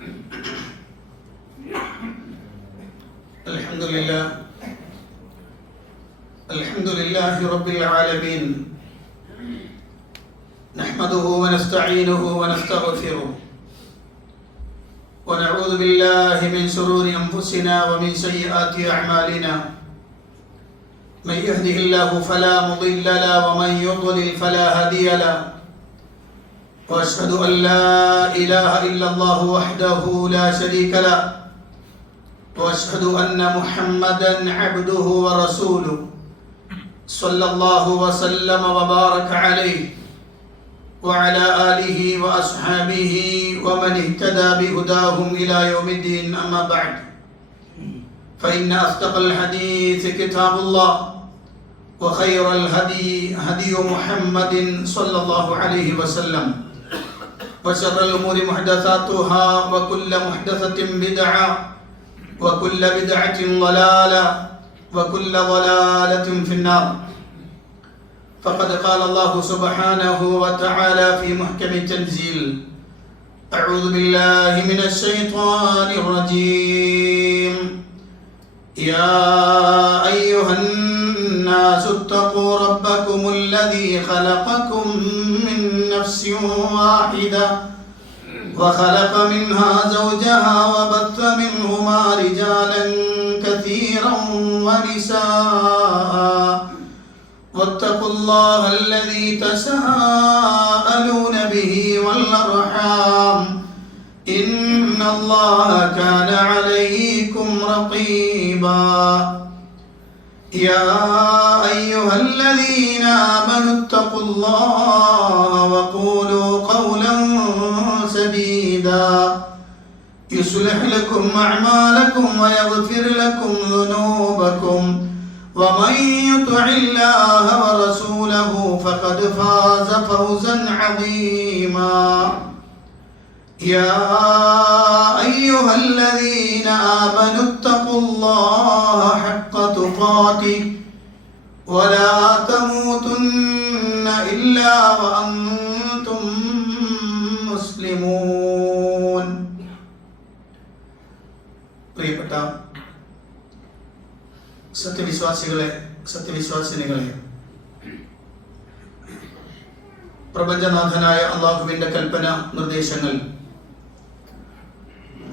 الحمد لله رب العالمين نحمده ونستعينه ونستغفره ونعوذ بالله من شرور أنفسنا ومن سيئات أعمالنا من يهده الله فلا مضل له ومن يضلل فلا هادي له وأشهد أن لا إله إلا الله وحده لا شريك له وأشهد أن محمدا عبده ورسوله صلى الله وسلم وبارك عليه وعلى آله وأصحابه ومن اهتدى بهداهم إلى يوم الدين. أما بعد فإن أصدق الحديث كتاب الله وخير الهدي هدي محمد صلى الله عليه وسلم وشر الأمور محدثاتها وكل محدثة بدعة وكل بدعة ضلالة وكل ضلالة في النار. فقد قال الله سبحانه وتعالى في محكم التنزيل: أعوذ بالله من الشيطان الرجيم. يا أيها الناس اتقوا ربكم الذي خلقكم من نفس واحدة وخلق منها زوجها وبث منهما رجالا كثيرا ونساء واتقوا الله الذي تساءلون به والأرحام إن الله كان عليكم رقيبا. يا أيها الذين آمنوا اتقوا الله وقولوا قولا سديدا يصلح لكم أعمالكم ويغفر لكم ذنوبكم ومن يطع الله ورسوله فقد فاز فوزا عظيما. يا أيها الذين آمنوا اتقوا الله حق تقاته ولا تموتن إلا وأنتم مسلمون. പ്രിയപ്പെട്ട സത്യവിശ്വാസിനികളെ, പ്രപഞ്ചനാഥനായ അല്ലാഹുവിന്റെ കൽപ്പന നിർദ്ദേശങ്ങൾ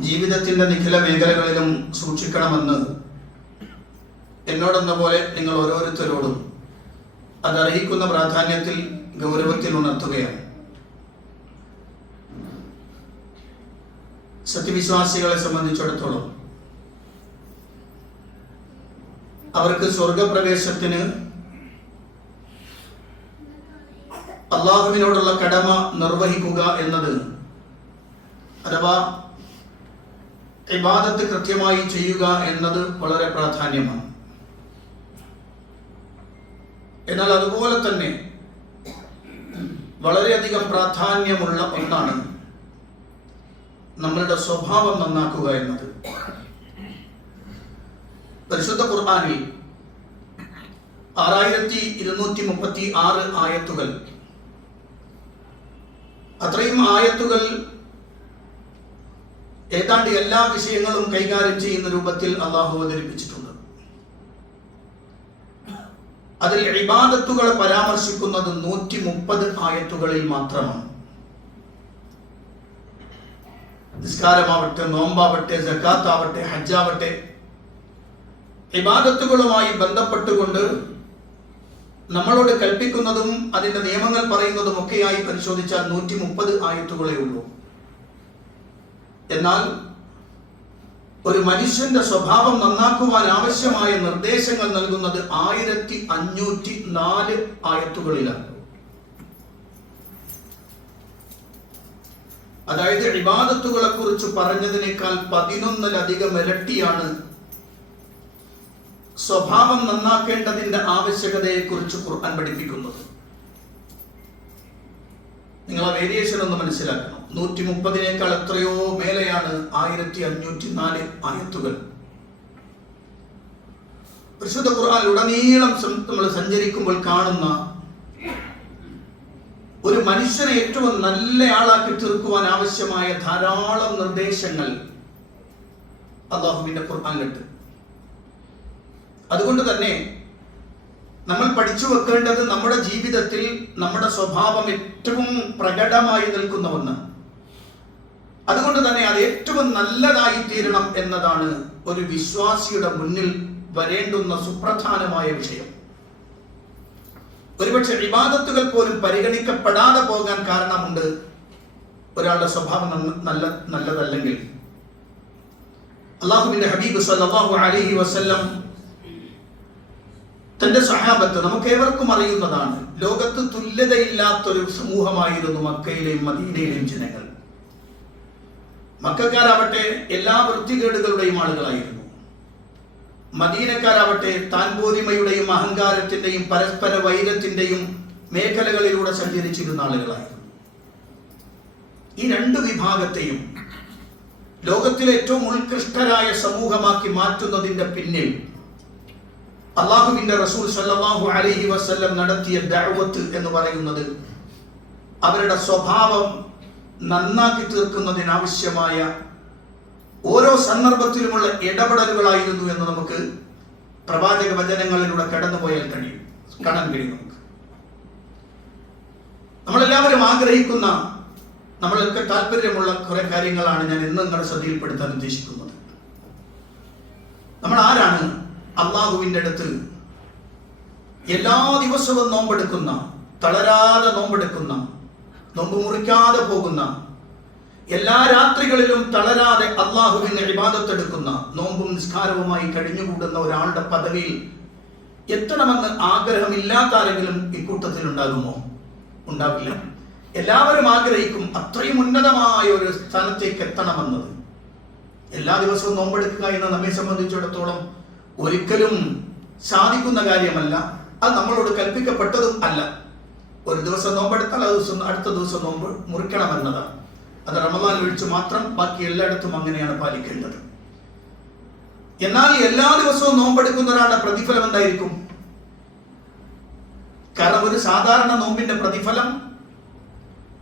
ജീവിതത്തിന്റെ നിഖില മേഖലകളിലും സൂക്ഷിക്കണമെന്ന് എന്നോടെന്ന പോലെ നിങ്ങൾ ഓരോരുത്തരോടും അതർഹിക്കുന്ന പ്രാധാന്യത്തിൽ ഗൗരവത്തിൽ ഉണർത്തുകയാണ്. സത്യവിശ്വാസികളെ സംബന്ധിച്ചിടത്തോളം അവർക്ക് സ്വർഗപ്രവേശത്തിന് അള്ളാഹുവിനോടുള്ള കടമ നിർവഹിക്കുക എന്നത്, അഥവാ ഇബാദത്ത് കൃത്യമായി ചെയ്യുക എന്നത് വളരെ പ്രാധാന്യമാണ്. എന്നാൽ അതുപോലെ തന്നെ വളരെയധികം പ്രാധാന്യമുള്ള ഒന്നാണ് നമ്മളുടെ സ്വഭാവം നന്നാക്കുക എന്നത്. പരിശുദ്ധ ഖുർആനിൽ 6236 ആയത്തുകൾ, അത്രയും ആയത്തുകൾ ഏതാണ്ട് എല്ലാ വിഷയങ്ങളും കൈകാര്യം ചെയ്യുന്ന രൂപത്തിൽ അള്ളാഹു അവതരിപ്പിച്ചിട്ടുണ്ട്. അതിൽ ഇബാദത്തുകളെ പരാമർശിക്കുന്നത് 130 ആയത്തുകളിൽ മാത്രമാണ്. നിസ്കാരമാവട്ടെ, നോമ്പാവട്ടെ, സക്കാത്താവട്ടെ, ഹജ്ജാവട്ടെ, ഇബാദത്തുകളുമായി ബന്ധപ്പെട്ടുകൊണ്ട് നമ്മളോട് കൽപ്പിക്കുന്നതും അതിന്റെ നിയമങ്ങൾ പറയുന്നതും ഒക്കെയായി പരിശോധിച്ചാൽ 130 ആയത്തുകളേ ഉള്ളൂ. എന്നാൽ ഒരു മനുഷ്യന്റെ സ്വഭാവം നന്നാക്കുവാൻ ആവശ്യമായ നിർദ്ദേശങ്ങൾ നൽകുന്നത് 1504 ആയത്തുകളിലാണ്. അതായത് ഇബാദത്തുകളെ കുറിച്ച് പറഞ്ഞതിനേക്കാൾ 11ലധികം ഇരട്ടിയാണ് സ്വഭാവം നന്നാക്കേണ്ടതിന്റെ ആവശ്യകതയെ കുറിച്ച് ഖുർആൻ പഠിപ്പിക്കുന്നത്. നിങ്ങൾ ആ വേരിയേഷൻ ഒന്ന് മനസ്സിലാക്കണം. 130നേക്കാൾ എത്രയോ മേലെയാണ് 1504 ആയത്തുകൾ. പരിശുദ്ധ ഖുർആൻ ഉടനീളം നമ്മൾ സഞ്ചരിക്കുമ്പോൾ കാണുന്ന ഒരു മനുഷ്യനെ ഏറ്റവും നല്ല ആളാക്കി തീർക്കുവാൻ ആവശ്യമായ ധാരാളം നിർദ്ദേശങ്ങൾ അല്ലാഹുവിന്റെ ഖുർആനിലുണ്ട്. അതുകൊണ്ട് തന്നെ നമ്മൾ പഠിച്ചു വെക്കേണ്ടത് നമ്മുടെ ജീവിതത്തിൽ നമ്മുടെ സ്വഭാവം ഏറ്റവും പ്രകടമായി നിൽക്കുന്ന ഒന്ന്. അതുകൊണ്ട് തന്നെ അത് ഏറ്റവും നല്ലതായി തീരണം എന്നതാണ് ഒരു വിശ്വാസിയുടെ മുന്നിൽ വരേണ്ടുന്ന സുപ്രധാനമായ വിഷയം. ഒരുപക്ഷെ ഇബാദത്തുകൾ പോലും പരിഗണിക്കപ്പെടാതെ പോകാൻ കാരണമുണ്ട് ഒരാളുടെ സ്വഭാവം നല്ലതല്ലെങ്കിൽ. അല്ലാഹുവിന്റെ ഹബീബ് സല്ലല്ലാഹു അലൈഹി വസല്ലം തന്റെ സഹാബത്ത് നമുക്ക് ഏവർക്കും അറിയുന്നതാണ്. ലോകത്ത് തുല്യതയില്ലാത്തൊരു സമൂഹമായിരുന്നു മക്കയിലെയും മദീനയിലെയും ജനങ്ങൾ. മക്കക്കാരാവട്ടെ എല്ലാ വൃത്തികേടുകളുടെയും ആളുകളായിരുന്നു. മദീനക്കാരാവട്ടെ താൻപോരിമയുടെയും അഹങ്കാരത്തിന്റെയും പരസ്പര വൈരത്തിന്റെയും മേഖലകളിലൂടെ സഞ്ചരിച്ചിരുന്ന ആളുകളായിരുന്നു. ഈ രണ്ട് വിഭാഗത്തെയും ലോകത്തിലെ ഏറ്റവും ഉത്കൃഷ്ടരായ സമൂഹമാക്കി മാറ്റുന്നതിന്റെ പിന്നിൽ അല്ലാഹുവിന്റെ റസൂൽ സല്ലല്ലാഹു അലൈഹി വസല്ലം നടത്തിയ ദഅവത്ത് എന്ന് പറയുന്നത് അവരുടെ സ്വഭാവം നന്നാക്കി തീർക്കുന്നതിനാവശ്യമായ ഓരോ സന്ദർഭത്തിലുമുള്ള ഇടപെടലുകളായിരുന്നു എന്ന് നമുക്ക് പ്രവാചക വചനങ്ങളിലൂടെ കടന്നുപോയാൽ കാണാൻ കഴിയും. നമ്മളെല്ലാവരും ആഗ്രഹിക്കുന്ന, നമ്മൾക്ക് താല്പര്യമുള്ള കുറെ കാര്യങ്ങളാണ് ഞാൻ ഇന്ന് നിങ്ങളുടെ ശ്രദ്ധയിൽപ്പെടുത്താൻ ഉദ്ദേശിക്കുന്നത്. നമ്മൾ ആരാണ് അല്ലാഹുവിന്റെ അടുത്ത് എല്ലാ ദിവസവും നോമ്പെടുക്കുന്ന, തളരാതെ നോമ്പെടുക്കുന്ന, നോമ്പ് മുറിക്കാതെ പോകുന്ന, എല്ലാ രാത്രികളിലും തളരാതെ അല്ലാഹുവിനെ ഇബാദത്ത് എടുക്കുന്ന, നോമ്പും നിസ്കാരവുമായി കഴിഞ്ഞുകൂടുന്ന ഒരാളുടെ പദവിയിൽ എത്തണമെന്ന് ആഗ്രഹമില്ലാത്ത ആരെങ്കിലും ഇക്കൂട്ടത്തിൽ ഉണ്ടാകുമോ? ഉണ്ടാവില്ല. എല്ലാവരും ആഗ്രഹിക്കും അത്രയും ഉന്നതമായ ഒരു സ്ഥാനത്തേക്ക് എത്തണമെന്നത്. എല്ലാ ദിവസവും നോമ്പെടുക്കുക എന്ന് നമ്മെ സംബന്ധിച്ചിടത്തോളം ഒരിക്കലും സാധിക്കുന്ന കാര്യമല്ല. അത് നമ്മളോട് കൽപ്പിക്കപ്പെട്ടതും അല്ല. ഒരു ദിവസം നോമ്പെടുത്താൽ അടുത്ത ദിവസം നോമ്പ് മുറിക്കണമെന്നതാണ്. അത് റമദാൻ ഒഴിച്ച് മാത്രം, ബാക്കി എല്ലായിടത്തും അങ്ങനെയാണ് പാലിക്കേണ്ടത്. എന്നാൽ എല്ലാ ദിവസവും നോമ്പെടുക്കുന്ന ഒരാളുടെ പ്രതിഫലം എന്തായിരിക്കും? കാരണം ഒരു സാധാരണ നോമ്പിന്റെ പ്രതിഫലം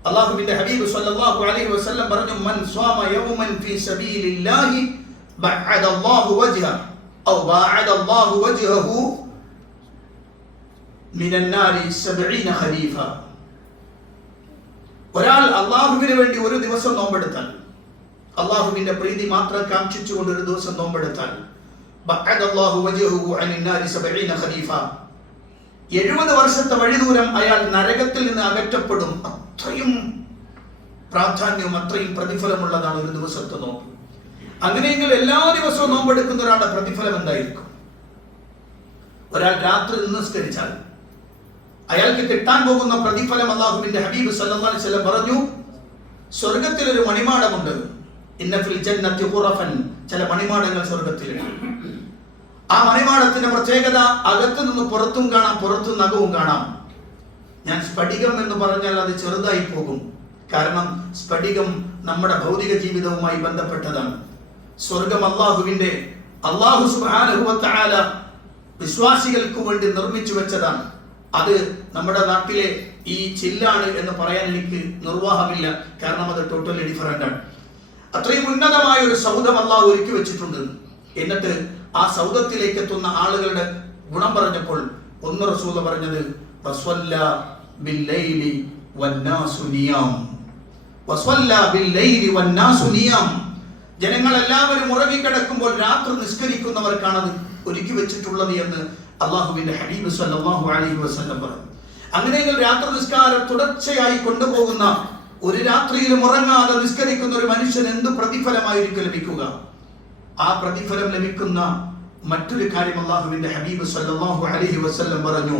അല്ലാഹുവിന്റെ ഹബീബ് സല്ലല്ലാഹു അലൈഹി വസല്ലം പറഞ്ഞു, മൻ സ്വാമ യൗമൻ ഫീ സബീലില്ലാഹി ബഅദല്ലാഹു വജ്ഹഹു ഔ ബഅദല്ലാഹു വജ്ഹഹു മിനൻ നാരി 70 ഖരീഫ. ഒരാൾ അല്ലാഹുവിന് വേണ്ടി ഒരു ദിവസം നോമ്പെടുത്താൽ, അല്ലാഹുവിന്റെ പ്രീതി മാത്രം കാംക്ഷിച്ചുകൊണ്ട് ഒരു ദിവസം നോമ്പെടുത്താൽ, ബഅദല്ലാഹു വജ്ഹഹു അനിൻ നാരി 70 ഖരീഫ, 70 വർഷത്തെ വഴിദൂരം അയാൾ നരകത്തിൽ നിന്ന് അകറ്റപ്പെടും. അത്രയും പ്രാധാന്യവും അത്രയും പ്രതിഫലമുള്ളതാണ് ഒരു ദിവസത്തെ നോമ്പ്. അങ്ങനെയെങ്കിൽ എല്ലാ ദിവസവും നോമ്പെടുക്കുന്ന ഒരാളുടെ പ്രതിഫലം എന്തായിരിക്കും? ഒരാൾ രാത്രി നിസ്കരിച്ചാൽ അയാൾക്ക് കിട്ടാൻ പോകുന്ന പ്രതിഫലം അല്ലാഹുവിന്റെ ഹബീബ് സല്ലല്ലാഹു അലൈഹി വസല്ലം പറഞ്ഞു, സ്വർഗ്ഗത്തിൽ ഒരു മണിമാടമുണ്ട്. ഇന്ന ഫിൽ ജന്നത്തി ഖുറഫൻ, ചില മണിമാടങ്ങൾ സ്വർഗ്ഗത്തിലുണ്ട്. ആ മണിമാടത്തിന്റെ പ്രത്യേകത അകത്തു നിന്ന് പുറത്തും കാണാം, പുറത്തു നഖവും കാണാം. ഞാൻ സ്ഫടികം എന്ന് പറഞ്ഞാൽ അത് ചെറുതായി പോകും. കാരണം സ്ഫടികം നമ്മുടെ ഭൗതിക ജീവിതവുമായി ബന്ധപ്പെട്ടതാണ്. സ്വർഗം അല്ലാഹുവിന്റെ, അല്ലാഹു സുബ്ഹാനഹു വ തആല വിശ്വാസികൾക്ക് വേണ്ടി നിർമ്മിച്ചു വെച്ചതാണ്. അത് നമ്മുടെ നാട്ടിലെ ഈ ചില്ലാണ് എന്ന് പറയാൻ എനിക്ക് നിർവാഹമില്ല. കാരണം അത് ടോട്ടലി ഡിഫറൻ്റ് ആണ്. അത്രയും ഉന്നതമായ ഒരു സൗധം അല്ലാഹു ഒരുക്കി വെച്ചിട്ടുണ്ട്. എന്നിട്ട് ആ സൗധത്തിലേക്ക് എത്തുന്ന ആളുകളുടെ ഗുണം പറഞ്ഞപ്പോൾ ഒന്ന് റസൂൽ പറഞ്ഞത്, വസ്വല്ല ബില്ലൈലി വന്നാസു നിയാം. വസ്വല്ല ബില്ലൈലി വന്നാസു നിയാം. ജനങ്ങൾ എല്ലാവരും ഉറങ്ങിക്കിടക്കുമ്പോൾ രാത്രി നിസ്കരിക്കുന്നവർക്കാണത് ഒരുക്കി വെച്ചിട്ടുള്ളത് എന്ന് അല്ലാഹുവിന്റെ ഹബീബ് സല്ലല്ലാഹു അലൈഹി വസല്ലം പറഞ്ഞു. അങ്ങനെയെങ്കിൽ രാത്രി നിസ്കാരം തുടർച്ചയായി കൊണ്ടുപോകുന്ന, ഒരു രാത്രിയിലും ഉറങ്ങാതെ നിസ്കരിക്കുന്ന ഒരു മനുഷ്യൻ എന്ത് പ്രതിഫലമായിരിക്കും ലഭിക്കുക? ആ പ്രതിഫലം ലഭിക്കുന്ന മറ്റൊരു കാര്യം അല്ലാഹുവിന്റെ ഹബീബ് സല്ലല്ലാഹു അലൈഹി വസല്ലം പറഞ്ഞു,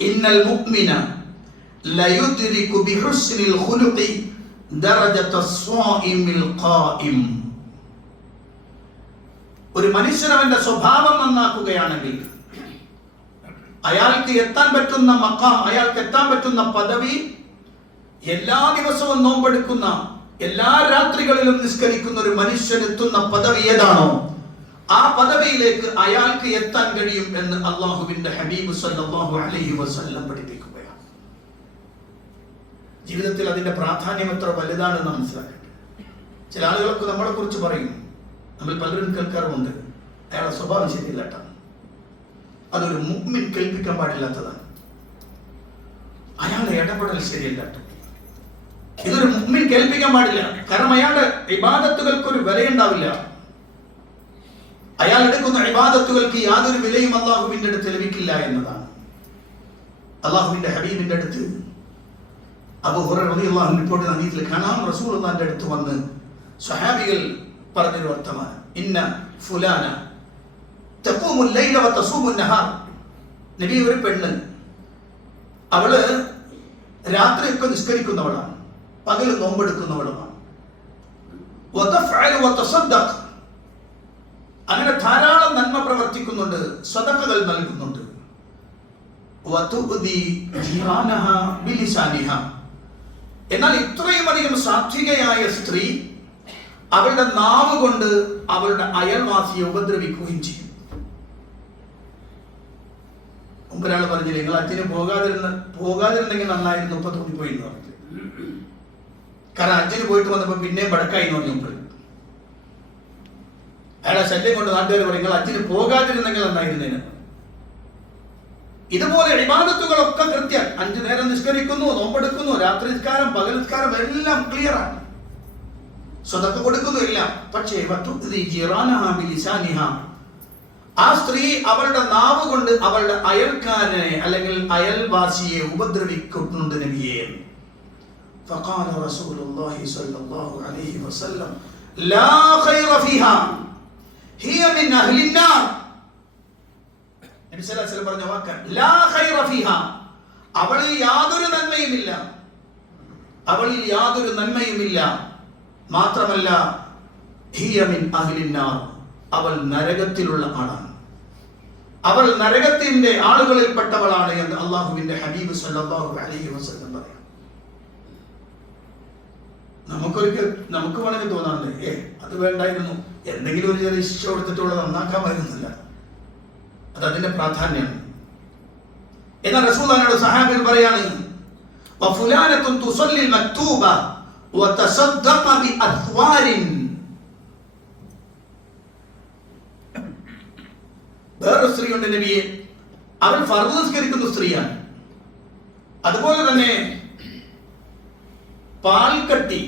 ഇന്നൽ മുഅ്മിന ലയുദ്രികു ബിഹുസ്നിൽ ഖുലുഖി ദറജതസ് സ്വാഇമിൽ ഖായിം. ഒരു മനുഷ്യൻ അവന്റെ സ്വഭാവം നന്നാക്കുകയാണെങ്കിൽ അയാൾക്ക് എത്താൻ പറ്റുന്ന മഖാം, അയാൾക്ക് എത്താൻ പറ്റുന്ന പദവി, എല്ലാ ദിവസവും നോമ്പെടുക്കുന്ന, എല്ലാ രാത്രികളിലും നിസ്കരിക്കുന്ന ഒരു മനുഷ്യൻ എത്തുന്ന പദവി ഏതാണോ ആ പദവിയിലേക്ക് അയാൾക്ക് എത്താൻ കഴിയും എന്ന് അല്ലാഹുവിന്റെ ഹബീബ് സല്ലല്ലാഹു അലൈഹി വസല്ലം പഠിപ്പിക്കുകയാണ്. ജീവിതത്തിൽ അതിന്റെ പ്രാധാന്യം എത്ര വലുതാണെന്ന് മനസ്സിലാക്കട്ടെ. ചില ആളുകൾക്ക് നമ്മളെ കുറിച്ച് പറയും, നമ്മൾ പലരും കേൾക്കാറുമുണ്ട്, അയാളുടെ സ്വഭാവം ശരിയല്ല കേട്ടോ, അതൊരു മുഅ്മിൻ കേൾപ്പിക്കാൻ പാടില്ലാത്തതാണ്, അയാളുടെ ഇടപെടൽ ശരിയല്ല കേട്ടോ, ഇതൊരു മുഅ്മിൻ കേൾപ്പിക്കാൻ പാടില്ല. കാരണം അയാളുടെ ഇബാദത്തുകൾക്ക് ഒരു വിലയുണ്ടാവില്ല. അയാൾ എടുക്കുന്ന ഇബാദത്തുകൾക്ക് യാതൊരു വിലയും അള്ളാഹുവിന്റെ അടുത്ത് ലഭിക്കില്ല എന്നതാണ്. അള്ളാഹുവിന്റെ ഹബീബിന്റെ അടുത്ത് അബൂ ഹുറൈറ റളിയല്ലാഹു അൻഹു റിപ്പോർട്ട് ഹദീസിൽ കാണാം, റസൂലുള്ളാഹിന്റെ അടുത്ത് വന്ന് സ്വഹാബികൾ പറഞ്ഞൊരു വർത്തമാനം, ഇന്ന ഫുലാന തഖൂമുൽ ലൈല വ തസൂമുൻ നഹാർ. നബി, ഒരു പെണ്ണ്, അവള് രാത്രിയൊക്കെ നിസ്കരിക്കുന്നവളാണ്, പകൽ നോമ്പെടുക്കുന്നവളുമാണ്. വതഫഅലു വതസദ്ദഖ്, അങ്ങനെ ധാരാളം നന്മ പ്രവർത്തിക്കുന്നുണ്ട്, സദഖകൾ നൽകുന്നുണ്ട്. വതുഅദി ജീറാനഹ ബിലിസാനിഹ, എന്നാൽ ഇത്രയും അധികം സാത്വികയായ സ്ത്രീ അവളുടെ നാവ് കൊണ്ട് അവളുടെ അയൽവാസിയെ ഉപദ്രവിക്കുകയും ചെയ്യും. ഒരാൾ പറഞ്ഞില്ലേ, നിങ്ങൾ അച്ഛന് പോകാതിരുന്നെങ്കിൽ നന്നായിരുന്നു, ഇപ്പൊ തോന്നിപ്പോയി എന്ന് പറഞ്ഞു. കാരണം അച്ഛന് പോയിട്ട് വന്നപ്പോ പിന്നെയും വടക്കായി എന്ന് പറഞ്ഞു. അയാളെ ശല്യം കൊണ്ട് നാട്ടുകാർ പറയും, നിങ്ങൾ അച്ഛന് പോകാതിരുന്നെങ്കിൽ നന്നായിരുന്നേന്. ഇതുപോലെ ഇബാദത്തുകളൊക്കെ കൃത്യം 5 നേരം നിസ്കരിക്കുന്നു, നോമ്പെടുക്കുന്നു, രാത്രി നിസ്കാരം, പകൽ നിസ്കാരം എല്ലാം ക്ലിയറാണ്, സ്വതക്ക കൊടുക്കുന്നു എല്ലാം. പക്ഷേ ആ സ്ത്രീ അവളുടെ നാവ് കൊണ്ട് അവളുടെ അയൽക്കാരനെ അല്ലെങ്കിൽ അയൽവാസിയെ ഉപദ്രവിക്കുന്നുണ്ട് നബിയെ. فقال رسول الله صلى الله عليه وسلم لا خير فيها هي من أهل النار. നബി സല്ലല്ലാഹു അലൈഹി വസല്ലം പറഞ്ഞ വാക്ക് ലാ ഖൈറ ഫീഹാ, അവളിൽ യാതൊരു നന്മയുമില്ല, അവളിൽ യാതൊരു നന്മയുമില്ല. മാത്രമല്ല ഹിയ മിൻ അഹ്ലിൻ നാർ, അവൾ നരകത്തിലുള്ള ആളാണ്, അവൾ നരകത്തിന്റെ ആളുകളിൽപ്പെട്ടവളാണ് എന്ന് അല്ലാഹുവിന്റെ ഹബീബ് സല്ലല്ലാഹു അലൈഹി വസല്ലം പറയും. നമുക്ക് വേണമെങ്കിൽ തോന്നാറുണ്ട്, അത് വേണ്ടായിരുന്നു, എന്തെങ്കിലും ഒരു ചെറിയ ശിക്ഷ കൊടുത്തിട്ടുള്ള നന്നാക്കാമായിരുന്നില്ല. അത് അതിന്റെ പ്രാധാന്യമാണ്. എന്നാൽ റസൂലുള്ളാഹിയുടെ സഹാബികൾ പറയാണ്, വഫുലാനത്തുൻ തുസല്ലിൽ മക്തൂബ വതസദ്ദഖ ബിഅത്വാരിൻ. വേറൊരു സ്ത്രീയുണ്ട് നബിയെ, അവൾ ഫർദ് നിസ്കരിക്കുന്ന സ്ത്രീയാണ്. അതുപോലെ തന്നെ പാൽക്കട്ടി,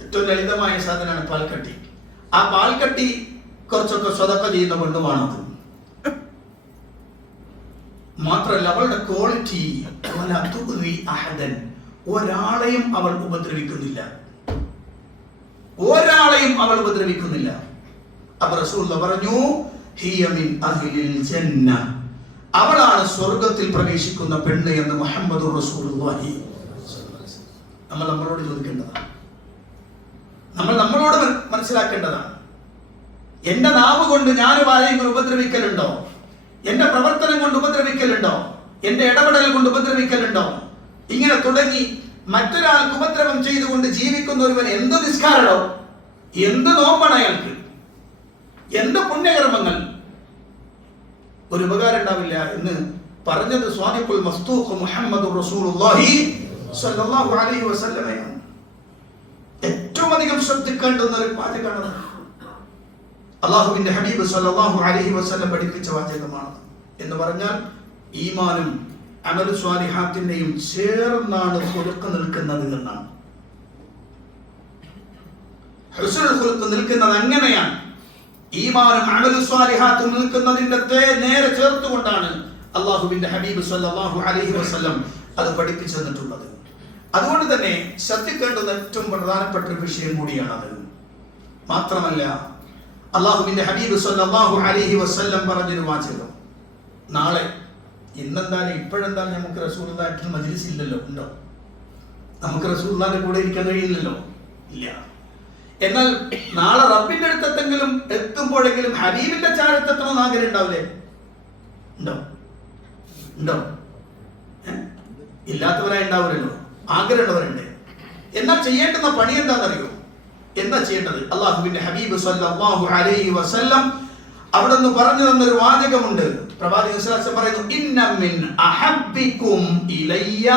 ഏറ്റവും ലളിതമായ സാധനമാണ് പാൽക്കട്ടി. ആ പാൽക്കട്ടി കുറച്ചൊക്കെ സ്വതക്ക ചെയ്യുന്ന പെണ്ണുമാണത്. മാത്രമല്ല അവളുടെ ക്വാളിറ്റി, ഒരാളെയും അവൾ ഉപദ്രവിക്കുന്നില്ല, ഒരാളെയും അവൾ ഉപദ്രവിക്കുന്നില്ല. അപ്പോൾ റസൂലുള്ളാഹി പറഞ്ഞു, ഹിയ മിൻ അഹ്ലിൽ ജന്ന, അവളാണ് സ്വർഗ്ഗത്തിൽ പ്രവേശിക്കുന്ന പെണ്ണ് എന്ന് മുഹമ്മദുർ റസൂലുള്ളാഹി. നമ്മൾ നമ്മളോട് ചോദിക്കേണ്ടതാണ്, നമ്മൾ നമ്മളോട് മനസ്സിലാക്കേണ്ടതാണ്. എന്റെ നാവ് കൊണ്ട് ഞാൻ ആരെങ്കിലും ഉപദ്രവിക്കലുണ്ടോ? എന്റെ പ്രവർത്തനം കൊണ്ട് ഉപദ്രവിക്കലുണ്ടോ? എന്റെ ഇടപെടൽ കൊണ്ട് ഉപദ്രവിക്കലുണ്ടോ? ഇങ്ങനെ തുടങ്ങി മറ്റൊരാൾക്ക് ഉപദ്രവം ചെയ്തുകൊണ്ട് ജീവിക്കുന്ന ഒരുവൻ എന്ത് നിസ്കാരമോ, എന്ത് നോമ്പാണ് അയാൾക്ക്, എന്ത് പുണ്യകർമ്മങ്ങൾ, ഒരു ഉപകാരം ഉണ്ടാവില്ല എന്ന് പറഞ്ഞത് സ്വാദിഖുൽ മസ്തൂഖ് മുഹമ്മദുർ റസൂലുള്ളാഹി സ്വല്ലല്ലാഹു അലൈഹി വസല്ലമയാണ്. ഏറ്റവും അധികം ശ്രദ്ധിക്കേണ്ടുന്ന ഒരു വാചകമാണ്, അല്ലാഹുവിന്റെ ഹബീബ് സ്വല്ലല്ലാഹു അലൈഹി വസല്ലം പഠിപ്പിച്ച വാചകമാണ്. എന്ന് പറഞ്ഞാൽ ഈമാനും അമലു സ്വാലിഹാത്തിന്റെയും ചേർന്നാണ് ഖുൽഖ് നിൽക്കുന്നത് എന്നാണ്. ഹുസ്നുൽ ഖുൽഖ് നിൽക്കുന്നത് അങ്ങനെയാണ്, ഈമാനും അമലു സ്വാലിഹാത്തും നിൽക്കുന്നതിന്റെ നേരെ ചേർത്തുകൊണ്ടാണ് അല്ലാഹുവിന്റെ ഹബീബ് സ്വല്ലല്ലാഹു അലൈഹി വസല്ലം അത് പഠിപ്പിച്ചു തന്നിട്ടുള്ളത്. അതുകൊണ്ട് തന്നെ ശ്രദ്ധിക്കേണ്ടുന്ന ഏറ്റവും പ്രധാനപ്പെട്ട ഒരു വിഷയം കൂടിയാണത്. മാത്രമല്ല അല്ലാഹുവിന്റെ ഹബീബ് സ്വല്ലല്ലാഹു അലൈഹി വസല്ലം പറഞ്ഞൊരു വാചകം, നാളെ ഇന്നെന്തായാലും ഇപ്പോഴെന്തായാലും നമുക്ക് റസൂലുള്ളാഹിയുടെ മജ്ലിസ് ഇല്ലല്ലോ, ഉണ്ടോ? നമുക്ക് റസൂലുള്ളാഹിന്റെ കൂടെ ഇരിക്കാൻ കഴിയില്ലല്ലോ, ഇല്ല. എന്നാൽ നാളെ റബ്ബിന്റെ അടുത്തെങ്കിലും എത്തുമ്പോഴെങ്കിലും ഹബീബിന്റെ ചാരത്തെത്തണമെന്ന് ആഗ്രഹം ഉണ്ടാവില്ലേ? ഉണ്ടോ? ഉണ്ടോ? ഇല്ലാത്തവരായി ഉണ്ടാവില്ലല്ലോ, ആഗ്രഹമുള്ളവരുണ്ട്. എന്നാൽ ചെയ്യേണ്ടുന്ന പണി എന്താണെന്നറിയോ? എന്താ ചെയ്യേണ്ടത്? അല്ലാഹുവിന്റെ ഹബീബ് സ്വല്ലല്ലാഹു അലൈഹി വസല്ലം അവിടെ നിന്ന് പറഞ്ഞു തന്നൊരു വാചകമുണ്ട്. പ്രവാചകൻ സ്വല്ലല്ലാഹു അലൈഹി വസല്ലം പറയുന്നു, ഇന്ന മിൻ അഹബ്ബികും ഇലയ്യ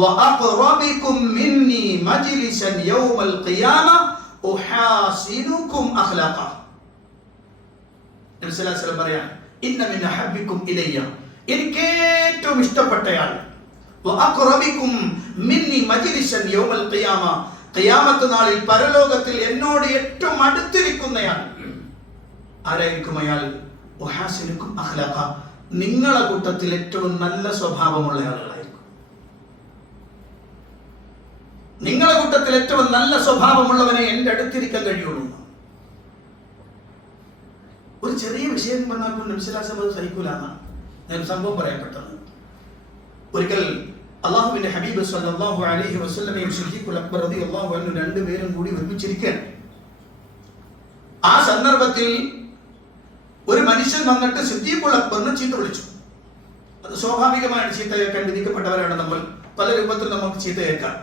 വഅഖറബികും മിന്നി മജ്ലിസൻ യൗമൽ ഖിയാമ ഉഹാസിനുകും അഖ്ലാഖ. നബി സല്ലല്ലാഹു അലൈഹി വസല്ലം പറയാൻ, ഇന്ന മിൻ അഹബ്ബികും ഇലയ്യ, എനിക്ക് ഏറ്റവും ഇഷ്ടപ്പെട്ടയാൾ, വഅഖറബികും മിന്നി മജ്ലിസൻ യൗമൽ ഖിയാമ, ഖിയാമത്ത് നാളിൽ പരലോകത്തിൽ എന്നോട് ഏറ്റവും അടുത്തിരിക്കുന്നയാൾ ആരായിരിക്കും? അയാൾ ഉഹാസിനുകും അഖ്ലാഖ, നിങ്ങളെ കൂട്ടത്തിൽ ഏറ്റവും നല്ല സ്വഭാവമുള്ള ആളുകളായിരിക്കും. നിങ്ങളെ കൂട്ടത്തിൽ ഏറ്റവും നല്ല സ്വഭാവമുള്ളവനെ എൻ്റെ അടുത്തിരിക്കാൻ കഴിയുള്ളൂ. ഒരു ചെറിയ വിഷയം പറഞ്ഞാൽ നബിസ്വല്ലല്ലാഹു സഹിക്കൂല എന്നാണ് ഞാൻ സംഭവം പറയപ്പെട്ടത്. ഒരിക്കൽ അള്ളാഹുവിന്റെ ഹബീബ് സല്ലല്ലാഹു അലൈഹി വസല്ലമയും സിദ്ദീഖുൽ അക്ബർ റളിയല്ലാഹു അൻഹു രണ്ടുപേരും കൂടി ഒരുമിച്ചിരിക്കുകയാണ്. ആ സന്ദർഭത്തിൽ ഒരു മനുഷ്യൻ വന്നിട്ട് സിദ്ദീഖുൽ അക്ബറിനെ ചീത്ത വിളിച്ചു. അത് സ്വാഭാവികമാണ്, ചീത്ത കേൾക്കാൻ വിധിക്കപ്പെട്ടവരാണ് നമ്മൾ. പല രൂപത്തിൽ നമുക്ക് ചീത്ത കേൾക്കാം.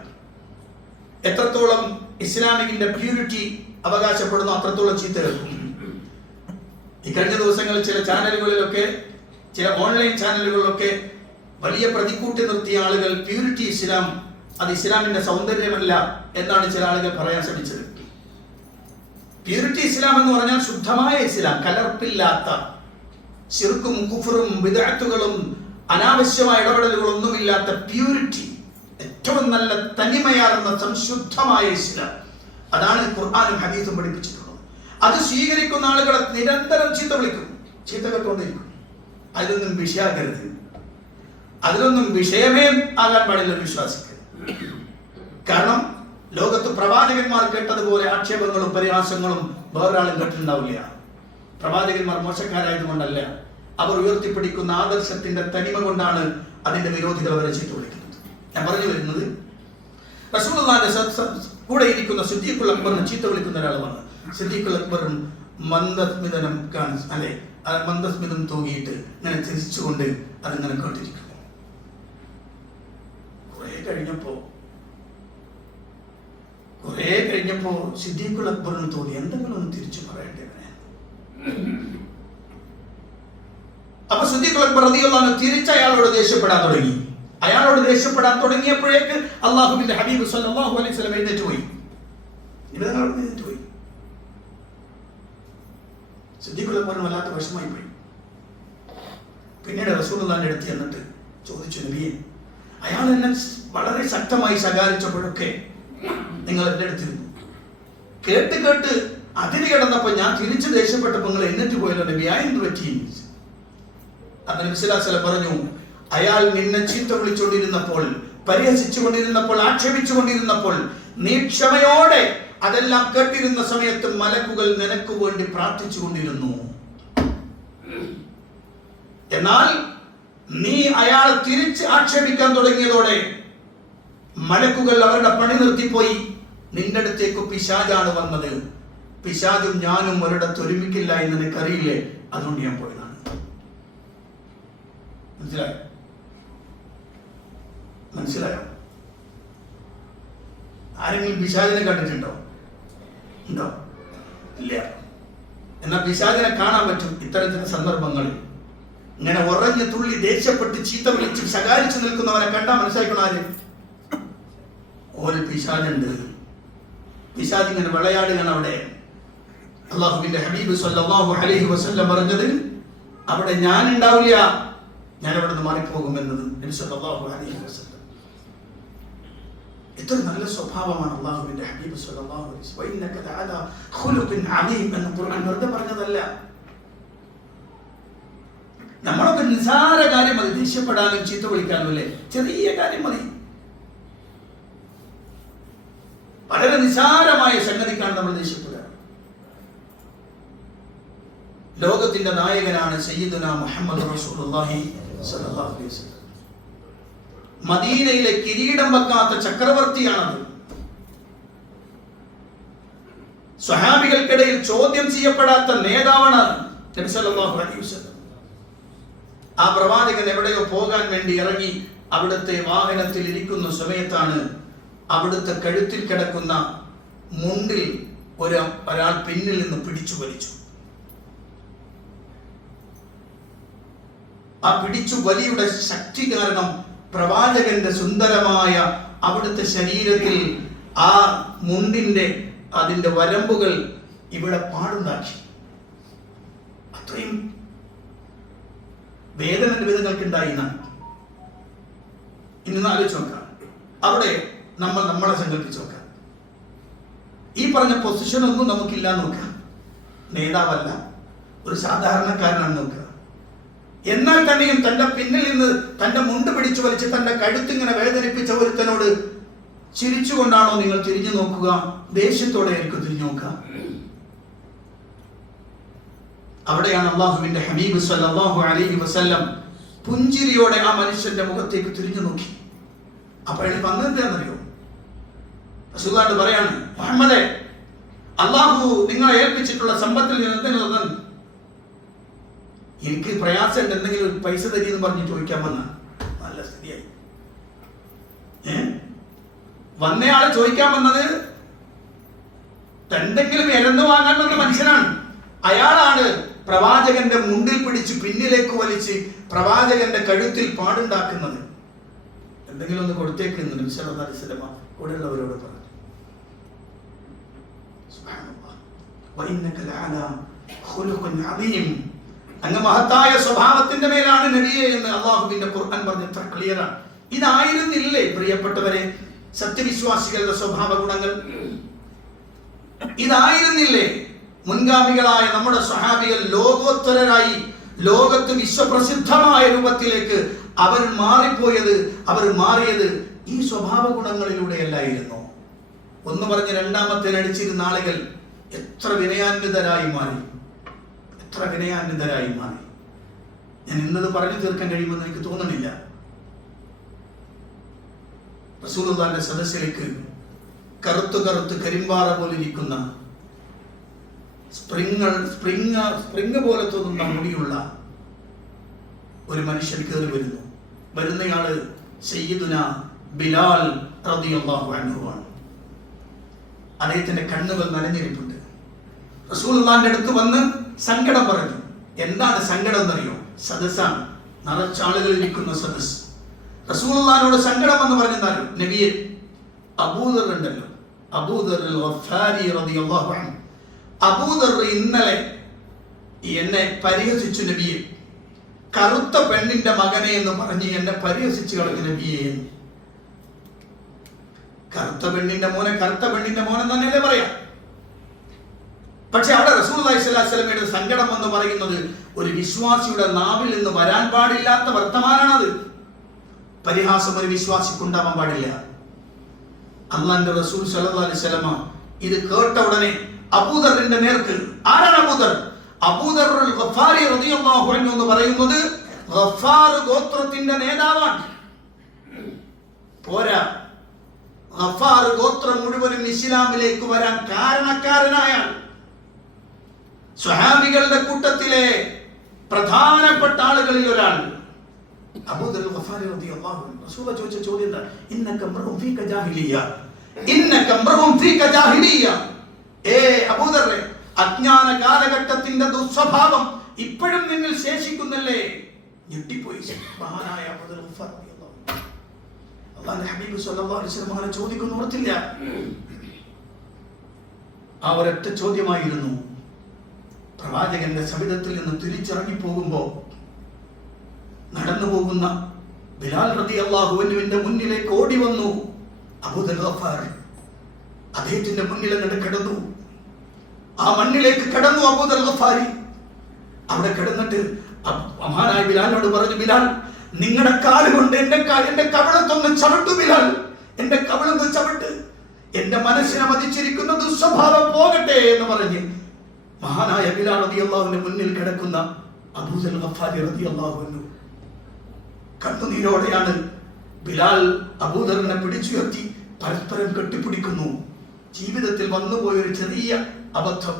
എത്രത്തോളം ഇസ്ലാമിന്റെ പ്യൂരിറ്റി അവകാശപ്പെടുന്നു അത്രത്തോളം ചീത്ത കേൾക്കും. ഈ കഴിഞ്ഞ ദിവസങ്ങളിൽ ചില ചാനലുകളിലൊക്കെ, ചില ഓൺലൈൻ ചാനലുകളിലൊക്കെ വലിയ പ്രതിക്കൂട്ടി നിർത്തിയ ആളുകൾ പ്യൂരിറ്റി ഇസ്ലാം, അത് ഇസ്ലാമിന്റെ സൗന്ദര്യമല്ല എന്നാണ് ചില ആളുകൾ പറയാൻ ശ്രമിച്ചത്. പ്യൂരിറ്റി ഇസ്ലാം എന്ന് പറഞ്ഞാൽ ശുദ്ധമായ ഇസ്ലാം, കലർപ്പില്ലാത്ത, ശിർക്കും കുഫറും ബിദ്അത്തുകളും അനാവശ്യമായ ഇടപെടലുകളൊന്നുമില്ലാത്ത പ്യൂരിറ്റി, ഏറ്റവും നല്ല തനിമയാർന്ന സംശുദ്ധമായ ഇസ്ലാം. അതാണ് ഖുർആനും ഹദീസും പഠിപ്പിച്ചിട്ടുള്ളത്. അത് സ്വീകരിക്കുന്ന ആളുകളെ നിരന്തരം ചീത്ത വിളിക്കും, ചീത്ത കേട്ടുകൊണ്ടിരിക്കും. അതിലൊന്നും വിഷയാക്കരുത്, അതിലൊന്നും വിഷയമേ ആകാൻ പാടില്ല ഒരു വിശ്വാസിക്ക്. കാരണം ലോകത്ത് പ്രവാചകന്മാർ കേട്ടതുപോലെ ആക്ഷേപങ്ങളും പരിഹാസങ്ങളും വേറൊരാളും കേട്ടിട്ടുണ്ടാവില്ല. പ്രവാചകന്മാർ മോശക്കാരായതുകൊണ്ടല്ല, അവർ ഉയർത്തിപ്പിടിക്കുന്ന ആദർശത്തിന്റെ തനിമ കൊണ്ടാണ് അതിന്റെ വിരോധികൾ അവരെ ചീത്ത വിളിക്കുന്നത്. ഞാൻ പറഞ്ഞു വരുന്നത്, റസൂലുള്ളാഹിന്റെ കൂടെ ഇരിക്കുന്ന സിദ്ദീഖുൽ അക്ബറിനെ ചീത്ത വിളിക്കുന്ന ഒരാൾ വന്ന് സിദ്ദീഖുൽ അക്ബറും മന്ദസ്മിതനം അല്ലെ മന്ദസ്മിതം തൂങ്ങിയിട്ട് ഇങ്ങനെ ചിരിച്ചുകൊണ്ട് അതിങ്ങനെ കേട്ടിരിക്കുന്നു. കുറെ കഴിഞ്ഞപ്പോ സിദ്ദീഖുൽ അക്ബറിന് തോന്നി എന്തെങ്കിലും ഒന്ന് തിരിച്ചു പറയേണ്ടവനെ. അപ്പൊ സിദ്ദീഖുൽ അക്ബർ റളിയല്ലാഹു അൻഹു തിരിച്ച് അയാളോട് ദേഷ്യപ്പെടാൻ തുടങ്ങി. അയാളോട് ദേഷ്യപ്പെടാൻ തുടങ്ങിയപ്പോഴേക്ക് അള്ളാഹുവിന്റെ ഹബീബ് സല്ലല്ലാഹു അലൈഹി വസല്ലം എഴുന്നേറ്റ് പോയി. സിദ്ദീഖുൽ അക്ബറിന് വല്ലാത്ത വിഷമായി പോയി. പിന്നീട് റസൂലുള്ളാഹിന്റെ അടുത്ത് എന്നിട്ട് ചോദിച്ചു, നബിയെ, അയാൾ എന്നെ വളരെ ശക്തമായി ശകാരിച്ചപ്പോഴൊക്കെ നിങ്ങൾ എൻ്റെ അടുത്തിരുന്നു, കേട്ട് കേട്ട് അതിന് കിടന്നപ്പോ ഞാൻ തിരിച്ചു ദേഷ്യപ്പെട്ടപ്പോ നിങ്ങൾ എന്നിട്ട് പോയല്ലോ നബി, എന്ത് പറ്റി? അന്ന് നബി സല്ലല്ലാഹു അലൈഹി വസല്ലം പറഞ്ഞു, അയാൾ നിന്നെ ചീത്ത വിളിച്ചുകൊണ്ടിരുന്നപ്പോൾ, പരിഹസിച്ചുകൊണ്ടിരുന്നപ്പോൾ, ആക്ഷേപിച്ചുകൊണ്ടിരുന്നപ്പോൾ നീ ക്ഷമയോടെ അതെല്ലാം കേട്ടിരുന്ന സമയത്ത് മലക്കുകൾ നിനക്ക് വേണ്ടി പ്രാർത്ഥിച്ചുകൊണ്ടിരുന്നു. എന്നാൽ നീ അയാളെ തിരിച്ച് ആക്ഷേപിക്കാൻ തുടങ്ങിയതോടെ മലക്കുകൾ അവരുടെ പണി നിർത്തിപ്പോയി. നിന്റെ അടുത്തേക്ക് പിശാചാണ് വന്നത്. പിശാചും ഞാനും ഒരിടത്ത് ഒരുമിക്കില്ല എന്ന് നിനക്കറിയില്ലേ, അതുകൊണ്ട് ഞാൻ പോയതാണ്. മനസ്സിലായോ? ആരെങ്കിലും പിശാചിനെ കണ്ടിട്ടുണ്ടോ? ഉണ്ടോ? ഇല്ല. എന്നാൽ പിശാചിനെ കാണാൻ പറ്റും ഇത്തരത്തിലുള്ള സന്ദർഭങ്ങളിൽ. ഇങ്ങനെ ഉറഞ്ഞു തുള്ളി ദേഷ്യപ്പെട്ട് ചീത്ത വിളിച്ച് ശകാരിച്ചു നിൽക്കുന്നവരെ കണ്ടാൽ മനസ്സിലാക്കണം ആര്? ഒരു പിശാചുണ്ട്. പിശാച് ഇങ്ങനെ വിളയാടുകയാണ് അവിടെ. അള്ളാഹുവിന്റെ ഹബീബ് സല്ലല്ലാഹു അലൈഹി വസല്ലം പറഞ്ഞത്, അവിടെ ഞാൻ ഉണ്ടാവില്ല, ഞാൻ അവിടെ നിന്ന് മാറിപ്പോകുമെന്നത് നബി സല്ലല്ലാഹു അലൈഹി വസല്ലം. എത്ര നല്ല സ്വഭാവമാണ് അള്ളാഹുവിന്റെ ഹബീബ് സല്ലല്ലാഹു അലൈഹി വസല്ലം. വഇന്നക ലഅലാ ഖുലുഖിൻ അദീം എന്ന് ഖുർആൻ വെറുതെ പറഞ്ഞതല്ല. നമ്മളൊക്കെ നിസാര കാര്യം മതി ദേഷ്യപ്പെടാനും ചീത്ത വിളിക്കാനും, അല്ലേ? ചെറിയ കാര്യം മതി. വളരെ നിസാരമായ സംഗതിക്കാണ് നമ്മൾ ദേഷ്യപ്പെടുക. ലോകത്തിന്റെ നായകനാണ് സയ്യിദുനാ മുഹമ്മദ് റസൂലുള്ളാഹി സ്വല്ലല്ലാഹു അലൈഹി വസല്ലം. മദീനയിലെ കിരീടം വെക്കാത്ത ചക്രവർത്തിയാണത്. സ്വഹാബികൾക്കിടയിൽ ചോദ്യം ചെയ്യപ്പെടാത്ത നേതാവാണ് നബി സല്ലല്ലാഹു അലൈഹി വസല്ലം. ആ പ്രവാചകൻ എവിടെയോ പോകാൻ വേണ്ടി ഇറങ്ങി അവിടുത്തെ വാഹനത്തിൽ ഇരിക്കുന്ന സമയത്താണ് അവിടുത്തെ കഴുത്തിൽ കിടക്കുന്ന മുണ്ടിൽ ഒരാൾ പിന്നിൽ നിന്ന് പിടിച്ചു വലിച്ചു. ആ പിടിച്ചു വലിയുടെ ശക്തി കാരണം പ്രവാചകന്റെ സുന്ദരമായ അവിടുത്തെ ശരീരത്തിൽ ആ മുണ്ടിന്റെ അതിന്റെ വരമ്പുകൾ ഇവിടെ പാടുണ്ടാക്കി. അത്രയും വേദന വിധങ്ങൾക്കുണ്ടായി. ഇന്ന് ആലോചിച്ച് നോക്കാം. അവിടെ നമ്മളെ സങ്കല്പിച്ച് നോക്കാം. ഈ പറഞ്ഞ പൊസിഷൻ ഒന്നും നമുക്കില്ല നോക്കാം. നേതാവല്ല, ഒരു സാധാരണക്കാരനാണ് നോക്കുക. എന്നാൽ തന്നെയും തന്റെ പിന്നിൽ നിന്ന് തന്റെ മുണ്ട് പിടിച്ചു വലിച്ച് തന്റെ കഴുത്തിങ്ങനെ വേദനിപ്പിച്ച ഒരുത്തനോട് ചിരിച്ചുകൊണ്ടാണോ നിങ്ങൾ തിരിഞ്ഞു നോക്കുക? ദേഷ്യത്തോടെ ആയിരിക്കും തിരിഞ്ഞു നോക്കുക. അവിടെയാണ് അള്ളാഹുവിന്റെ ഹബീബ് സല്ലല്ലാഹു അലൈഹി വസല്ലം പുഞ്ചിരിയോടെ ആ മനുഷ്യന്റെ മുഖത്തേക്ക് തിരിഞ്ഞു നോക്കി. അപ്പോഴേ വന്നെന്താണെന്നറിയോ? റസൂലുള്ളാഹി പറയാണ്, മുഹമ്മദേ, അള്ളാഹു നിങ്ങളെ ഏൽപ്പിച്ചിട്ടുള്ള സമ്പത്തിൽ നിന്ന് എന്തെങ്കിലും എനിക്ക് പ്രയാസം എന്തെങ്കിലും പൈസ തരീന്ന് പറഞ്ഞ് ചോദിക്കാൻ വന്ന നല്ല സ്ഥിതിയായി. വന്നയാള് ചോദിക്കാൻ വന്നത് എന്തെങ്കിലും ഇരന്നു വാങ്ങാൻ വന്ന മനുഷ്യനാണ്. അയാളാണ് പ്രവാചകന്റെ മുണ്ടിൽ പിടിച്ച് പിന്നിലേക്ക് വലിച്ച് പ്രവാചകന്റെ കഴുത്തിൽ പാടുണ്ടാക്കുന്നത്. എന്തെങ്കിലും ഒന്ന് കൊടുത്തേക്കുന്നു നബി സല്ലല്ലാഹു അലൈഹി വസല്ലം കൂടെയുള്ളവരോട് പറഞ്ഞു. സുബ്ഹാനല്ലാഹ് വഇന്നക ലഅലാ ഖുലുഖിൻ അദീം, അങ്ങ് മഹത്തായ സ്വഭാവത്തിന്റെ മേലാണ് നബിയെ എന്ന് അള്ളാഹുവിന്റെ ഖുർആൻ പറഞ്ഞ് എത്ര ക്ലിയറാണ്. ഇതായിരുന്നില്ലേ പ്രിയപ്പെട്ടവരെ സത്യവിശ്വാസികളുടെ സ്വഭാവ ഗുണങ്ങൾ? ഇതായിരുന്നില്ലേ മുൻഗാമികളായ നമ്മുടെ സ്വഹാബികൾ ലോകോത്തരരായി ലോകത്ത് വിശ്വപ്രസിദ്ധമായ രൂപത്തിലേക്ക് അവർ മാറിയത് ഈ സ്വഭാവ ഗുണങ്ങളിലൂടെയല്ലായിരുന്നു? ഒന്ന് പറഞ്ഞ് രണ്ടാമത്തെ അടിച്ചിരുന്ന ആളുകൾ എത്ര വിനയാന്വിതരായി മാറി. ഞാൻ ഇന്നത് പറഞ്ഞു തീർക്കാൻ കഴിയുമെന്ന് എനിക്ക് തോന്നുന്നില്ല. റസൂലുള്ളാഹിന്റെ സദസ്സിലേക്ക് കറുത്ത് കരിമ്പാറ പോലെ ഇരിക്കുന്ന സ്പ്രിങ് പോലെ തോന്നുന്ന മുടിയുള്ള ഒരു മനുഷ്യൻ കയറി വരുന്നു. വരുന്നയാള് സയ്യിദുന ബിലാൽ റളിയല്ലാഹു അൻഹു ആണ്. അദ്ദേഹത്തിന്റെ കണ്ണുകൾ നനഞ്ഞിരിപ്പുണ്ട്. റസൂലുള്ളാഹിന്റെ അടുത്ത് വന്ന് സങ്കടം പറഞ്ഞു. എന്താണ് സങ്കടം എന്നറിയോ? സദസ്സാണ്, നിറച്ചാളുകൾ ഇരിക്കുന്ന സദസ്. റസൂലുള്ളാഹിനോട് സങ്കടം എന്ന് പറഞ്ഞാലും നബിയെ, അബൂദർ ഉണ്ടല്ലോ, അബൂദർ ഗഫാരി റളിയല്ലാഹു അൻഹു, അബൂദർ ഇന്നലെ എന്നെ പരിഹസിച്ചു നബിയെ, കറുത്ത പെണ്ണിന്റെ മകനെ എന്ന് പറഞ്ഞ് എന്നെ പരിഹസിച്ചു കളഞ്ഞു നബിയെ. കറുത്ത പെണ്ണിന്റെ മോനെ തന്നെയല്ലേ പറയാം. പക്ഷെ അവിടെ റസൂലുള്ളാഹി സ്വല്ലല്ലാഹു അലൈഹി വസല്ലമയുടെ സങ്കടം എന്ന് പറയുന്നത് ഒരു വിശ്വാസിയുടെ നാവിൽ നിന്ന് വരാൻ പാടില്ലാത്ത വർത്തമാനാണത്. പരിഹാസം ഒരു വിശ്വാസിക്കുണ്ടാവാൻ പാടില്ല. അല്ലാഹുവിന്റെ റസൂൽ സ്വല്ലല്ലാഹു അലൈഹി വസല്ലമ ഇത് കേട്ട ഉടനെ അബൂദറിന്റെ നേർക്ക്, ആരാണ് അബൂദർ? അബൂദർ ഗഫാരി റളിയല്ലാഹു അൻഹു എന്ന് പറയുന്നത് ഗഫാർ ഗോത്രത്തിന്റെ നേതാവാണ്. പോരാ, ഗഫാർ ഗോത്രം മുഴുവനും ഇസ്ലാമിലേക്ക് വരാൻ കാരണക്കാരനായ സ്വഹാബികളുടെ കൂട്ടത്തിലെ പ്രധാനപ്പെട്ട ആളുകളിൽ ഒരാൾ അബൂദർ ഗഫാരി റളിയല്ലാഹു അൻഹു. റസൂൽ ചോദിച്ച ചോദ്യം എന്താ? ഇന്നക മർഉം ഫീക ജാഹിലിയ്യ. അബൂദറെ, അജ്ഞാന കാലഘട്ടത്തിന്റെ ദുസ്വഭാവം ഇപ്പോഴും നിന്നിൽ ശേഷിക്കുന്നല്ലേ? ഞെട്ടിപ്പോയി മഹാനായ അബൂദർ ഗഫാരി റളിയല്ലാഹു അൻഹു. അല്ലാഹുവിന്റെ ഹബീബ് സ്വല്ലല്ലാഹു അലൈഹി വസല്ലം ചോദിക്കുന്നു ഓർത്തില്ല. ആ ഒരൊറ്റ ചോദ്യമായിരുന്നു. പ്രവാചകന്റെ സവിധത്തിൽ നിന്ന് തിരിച്ചിറങ്ങി പോകുമ്പോ നടന്നു പോകുന്ന ബിലാൽ റളിയല്ലാഹു അൻഹുവിന്റെ മുന്നിലേക്ക് ഓടി വന്നു അബൂദർ ഗഫാർ. അദ്ദേഹത്തിന്റെ മുന്നിൽ അങ്ങോട്ട് കിടന്നു. ആ മണ്ണിലേക്ക് കിടന്നു അബൂദർ ഗഫാരി. അവിടെ കിടന്നിട്ട് മഹാനായ ബിലാലിനോട് പറഞ്ഞു, ബിലാൽ, നിങ്ങളുടെ കാലുകൊണ്ട് എന്റെ കവിളത്തൊന്ന് ചവിട്ടു ബിലാൽ, എന്റെ കവിളത്ത് ചവിട്ട്, എന്റെ മനസ്സിനെ മതിച്ചിരിക്കുന്ന ദുസ്വഭാവം പോകട്ടെ എന്ന് പറഞ്ഞ് മഹാനായ ബിലാൽ റളിയല്ലാഹുവിന്റെ മുന്നിൽ കിടക്കുന്ന അബൂദർ ഗഫാരി റളിയല്ലാഹു അൻഹു കണ്ണുനീരോടെയാണ് ബിലാൽ അബൂദറിനെ പിടിച്ചുയർത്തി പരസ്പരം കെട്ടിപ്പിടിക്കുന്നു. ജീവിതത്തിൽ വന്നുപോയൊരു ചെറിയ അബദ്ധം.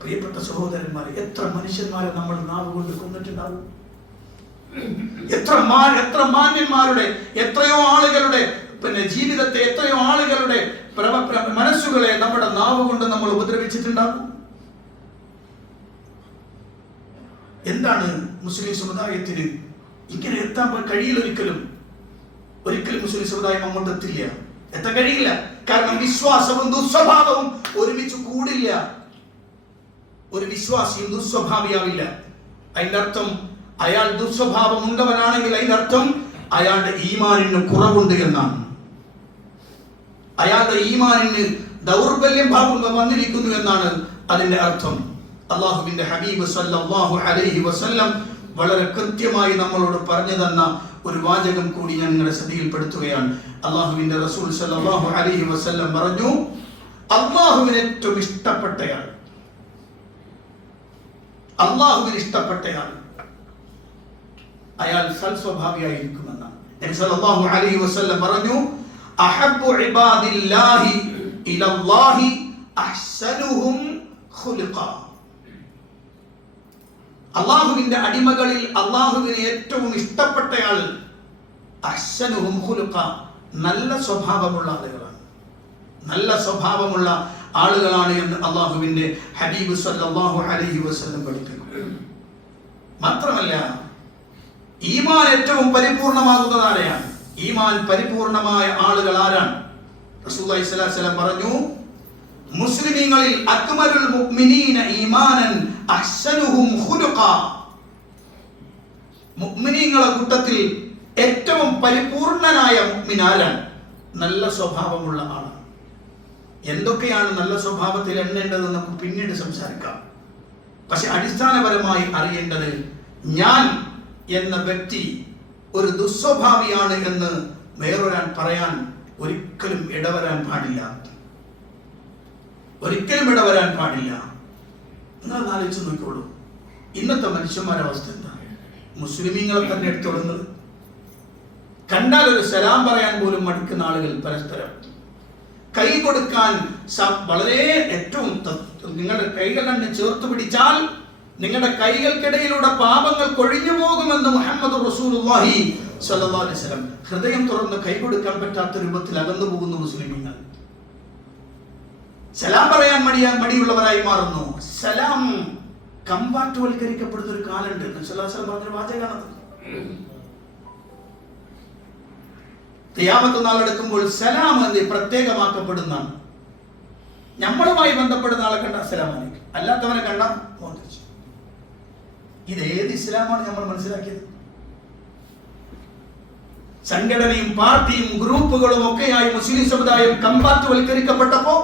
പ്രിയപ്പെട്ട സഹോദരന്മാരെ, എത്ര മനുഷ്യന്മാരെ നമ്മൾ നാവ് കൊണ്ട് കൊന്നിട്ടുണ്ടാവും? എത്ര മാന്യന്മാരുടെ, എത്രയോ ആളുകളുടെ ജീവിതത്തെ, എത്രയോ ആളുകളുടെ മനസ്സുകളെ നമ്മുടെ നാവ് കൊണ്ട് നമ്മൾ ഉപദ്രവിച്ചിട്ടുണ്ടാകും. എന്താണ് മുസ്ലിം സമുദായത്തിന് ഇങ്ങനെ എത്താൻ കഴിയില്ല. ഒരിക്കലും മുസ്ലിം സമുദായം അങ്ങോട്ട് എത്താൻ കഴിയില്ല. കാരണം വിശ്വാസവും ദുസ്വഭാവവും ഒരുമിച്ച് കൂടില്ല. ഒരു വിശ്വാസിയും ദുസ്വഭാവിയാവില്ല. അതിന്റെ അർത്ഥം അയാൾ ദുസ്വഭാവം ഉണ്ടവനാണെങ്കിൽ അതിന്റെ അർത്ഥം അയാളുടെ ഈമാനിന് കുറവുണ്ട് എന്നാണ്. അയാളുടെ ഈമാനിന് ദൗർബല്യം വന്നിരിക്കുന്നു എന്നാണ് അതിന്റെ അർത്ഥം. അല്ലാഹുവിന്റെ ഹബീബ് സല്ലല്ലാഹു അലൈഹി വസല്ലം വളരെ കൃത്യമായി നമ്മളോട് പറഞ്ഞു തന്ന ഒരു വാചകം കൂടി ഞാൻ നിങ്ങളുടെ ശ്രദ്ധയിൽപ്പെടുത്തുകയാണ്. അല്ലാഹുവിന്റെ റസൂൽ സല്ലല്ലാഹു അലൈഹി വസല്ലം പറഞ്ഞു, അല്ലാഹുവിന് ഏറ്റവും ഇഷ്ടപ്പെട്ടയാൾ, അല്ലാഹുവിന് ഇഷ്ടപ്പെട്ടയാൾ അയാൾ സൽസ്വഭാവിയായിരിക്കുമെന്നാണ്. നബി സല്ലല്ലാഹു അലൈഹി വസല്ലം പറഞ്ഞു, അഹബ്ബു ഇബാദില്ലാഹി ഇലല്ലാഹി അഹ്സനുഹും ഖുലുഖ. അല്ലാഹുവിന്റെ അടിമകളിൽ അല്ലാഹുവിന് ഏറ്റവും ഇഷ്ടപ്പെട്ടയാൾ അഹ്സനുഹും ഖുലുഖ, നല്ല സ്വഭാവമുള്ള ആളുകളാണ്, നല്ല സ്വഭാവമുള്ള ആളുകളാണ് എന്ന് അല്ലാഹുവിന്റെ ഹബീബ് സല്ലല്ലാഹു അലൈഹി വസല്ലം പഠിപ്പിക്കുന്നു. മാത്രമല്ല ഈമാൻ ഏറ്റവും പരിപൂർണമാകുന്നത് ആരെയാണ്? ഈമാൻ പരിപൂർണമായ ആളുകൾ ആരാണ്? റസൂലുള്ളാഹി സ്വല്ലല്ലാഹു അലൈഹി വസല്ലം പറഞ്ഞു, മുസ്ലിമീങ്ങളിൽ അക്മലുൽ മുഅ്മിനീന ഈമാനൻ അഹ്സനുഹും ഖുലുഖ. മുഅ്മിനീങ്ങളുടെ കൂട്ടത്തിൽ ഏറ്റവും പരിപൂർണനായ മുഅ്മിൻ ആരാണ്? നല്ല സ്വഭാവമുള്ള ആളാണ്. എന്തൊക്കെയാണ് നല്ല സ്വഭാവത്തിൽ എണ്ണേണ്ടതെന്ന് നമുക്ക് പിന്നീട് സംസാരിക്കാം. പക്ഷെ അടിസ്ഥാനപരമായി അറിയേണ്ടത്, ഞാൻ എന്ന വ്യക്തി ഒരു ദുസ്വഭാവിയാണ് എന്ന് വേറൊരാൾ പറയാൻ ഒരിക്കലും ഇടവരാൻ പാടില്ല. ഒരിക്കലും ഇടവരാൻ പാടില്ല. നിങ്ങൾ ആലോചിച്ച് നോക്കിക്കോളൂ, ഇന്നത്തെ മനുഷ്യന്മാരുടെ അവസ്ഥ എന്താ? മുസ്ലിമീങ്ങളെ തന്നെ എടുത്തുടങ്ങുന്നത്. കണ്ടാൽ ഒരു സലാം പറയാൻ പോലും മടിക്കുന്ന ആളുകൾ, പരസ്പരം കൈ കൊടുക്കാൻ വളരെ ഏറ്റവും, നിങ്ങളുടെ കൈകൾ തന്നെ ചേർത്ത് പിടിച്ചാൽ നിങ്ങളുടെ കൈകൾക്കിടയിലൂടെ പാപങ്ങൾ കൊഴിഞ്ഞു പോകുമെന്ന് മുഹമ്മദ് റസൂലുള്ളാഹി സ്വല്ലല്ലാഹു അലൈഹി വസല്ലം. ഹൃദയം തുറന്ന് കൈ കൊടുക്കാൻ പറ്റാത്ത രൂപത്തിൽ അകന്നു പോകുന്നു മുസ്ലിമീങ്ങൾ. സലാം പറയാൻ മടിയുള്ളവരായി മാറുന്നു. സലാം കമ്പാർട്ടുവൽക്കരിക്കപ്പെടുന്ന ഒരു കാലുണ്ട്. പറഞ്ഞൊരു വാചകമാണത്. ഖിയാമത്ത് നാളെടുക്കുമ്പോൾ സലാം എന്ന് പ്രത്യേകമാക്കപ്പെടുന്ന, നമ്മളുമായി ബന്ധപ്പെടുന്ന ആളെ കണ്ട അസ്സലാമു അലൈക്കും, അല്ലാത്തവനെ കണ്ട മോദിച്ചു. ഇത് ഏത് ഇസ്ലാമാണ് നമ്മൾ മനസ്സിലാക്കിയത്? സംഘടനയും പാർട്ടിയും ഗ്രൂപ്പുകളും ഒക്കെയായി മുസ്ലിം സമുദായം കമ്പാർട്ടുവൽക്കരിക്കപ്പെട്ടപ്പോ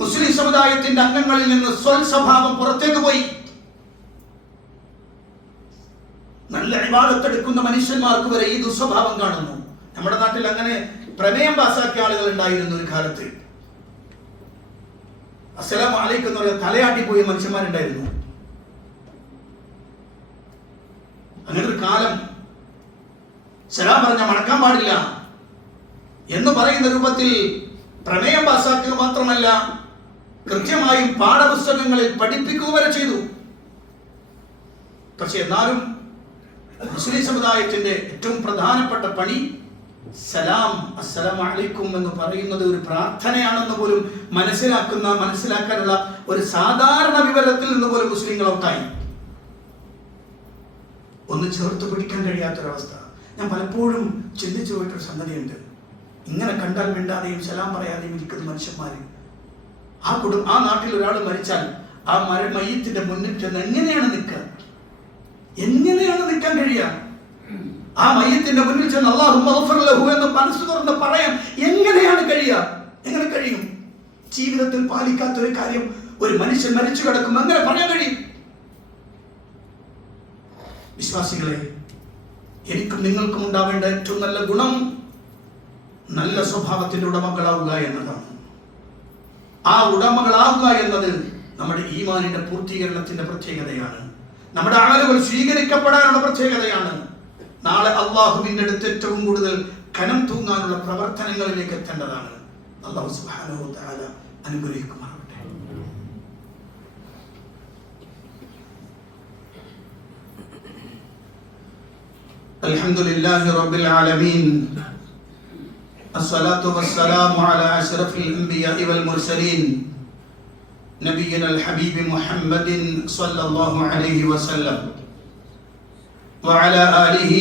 മുസ്ലിം സമുദായത്തിന്റെ അംഗങ്ങളിൽ നിന്ന് സ്വൽസ്വഭാവം പുറത്തേക്ക് പോയി. നല്ല ഇബാദത്തെടുക്കുന്ന മനുഷ്യന്മാർക്ക് വരെ ഈ ദുസ്വഭാവം കാണുന്നു. നമ്മുടെ നാട്ടിൽ അങ്ങനെ പ്രമേയം പാസാക്കിയ ആളുകൾ ഉണ്ടായിരുന്നു ഒരു കാലത്ത്. അസ്സലാമു അലൈക്കും എന്ന് പറയാൻ തലയാട്ടി പോയ മനുഷ്യന്മാരുണ്ടായിരുന്നു. അങ്ങനെ ഒരു കാലം. സലാം പറഞ്ഞാൽ മടക്കാൻ പാടില്ല എന്ന് പറയുന്ന രൂപത്തിൽ പ്രമേയം പാസാക്കുക മാത്രമല്ല, കൃത്യമായും പാഠപുസ്തകങ്ങളിൽ പഠിപ്പിക്കുക വരെ ചെയ്തു. പക്ഷെ എന്നാലും മുസ്ലിം സമുദായത്തിന്റെ ഏറ്റവും പ്രധാനപ്പെട്ട പണി സലാം, അസ്സലാമു അലൈക്കും എന്ന് പറയുന്നത് ഒരു പ്രാർത്ഥനയാണെന്ന് പോലും മനസ്സിലാക്കാനുള്ള ഒരു സാധാരണ വിവരത്തിൽ നിന്ന് പോലും മുസ്ലിങ്ങൾ ഔട്ടായി. ഒന്ന് ചേർത്ത് പിടിക്കാൻ കഴിയാത്തൊരവസ്ഥ. ഞാൻ പലപ്പോഴും ചിന്തിച്ചു പോയിട്ടൊരു സംഗതിയുണ്ട്. ഇങ്ങനെ കണ്ടാൽ മിണ്ടാതെയും സലാം പറയാതെയും ഇരിക്കുന്ന മനുഷ്യന്മാര്, ആ നാട്ടിൽ ഒരാൾ മരിച്ചാൽ ആ മയ്യത്തിന്റെ മുന്നിൽ ചെന്ന് എങ്ങനെയാണ് നിൽക്കാൻ കഴിയുക? ആ മയ്യത്തിന്റെ മുന്നിൽ ചെന്ന് അല്ലാഹുമ്മ ഗ്ഫിർ ലഹു എന്ന് മനസ്സ് തുറന്ന് പറയാൻ എങ്ങനെയാണ് കഴിയുക? എങ്ങനെ കഴിയും? ജീവിതത്തിൽ പാലിക്കാത്ത ഒരു കാര്യം ഒരു മനുഷ്യൻ മരിച്ചു കിടക്കും എങ്ങനെ പറയാൻ കഴിയും? വിശ്വാസികളെ, എനിക്കും നിങ്ങൾക്കും ഉണ്ടാവേണ്ട ഏറ്റവും നല്ല ഗുണം നല്ല സ്വഭാവത്തിന്റെ ഉടമകളാവുക എന്നതാണ്. ആ ഉടമകളാവുക എന്നത് നമ്മുടെ ഈമാനിന്റെ പൂർത്തീകരണത്തിന്റെ പ്രത്യേകതയാണ്. നമ്മുടെ ആളുകൾ സ്വീകരിക്കപ്പെടാനുള്ള പ്രത്യേകതയാണ്. നാളെ അല്ലാഹുവിന്റെ അടുത്ത് ഏറ്റവും കൂടുതൽ കനം തൂങ്ങാനുള്ള പ്രവർത്തനങ്ങളിലേക്ക് എത്തേണ്ടതാണ്. അല്ലാഹു സുബ്ഹാനഹു വ തആല അനുഗ്രഹിക്കുമാറാകട്ടെ. അൽഹംദുലില്ലാഹി റബ്ബിൽ ആലമീൻ. الصلاة والسلام على أشرف الأنبياء والمرسلين نبينا الحبيب محمد صلى الله عليه وسلم وعلى آله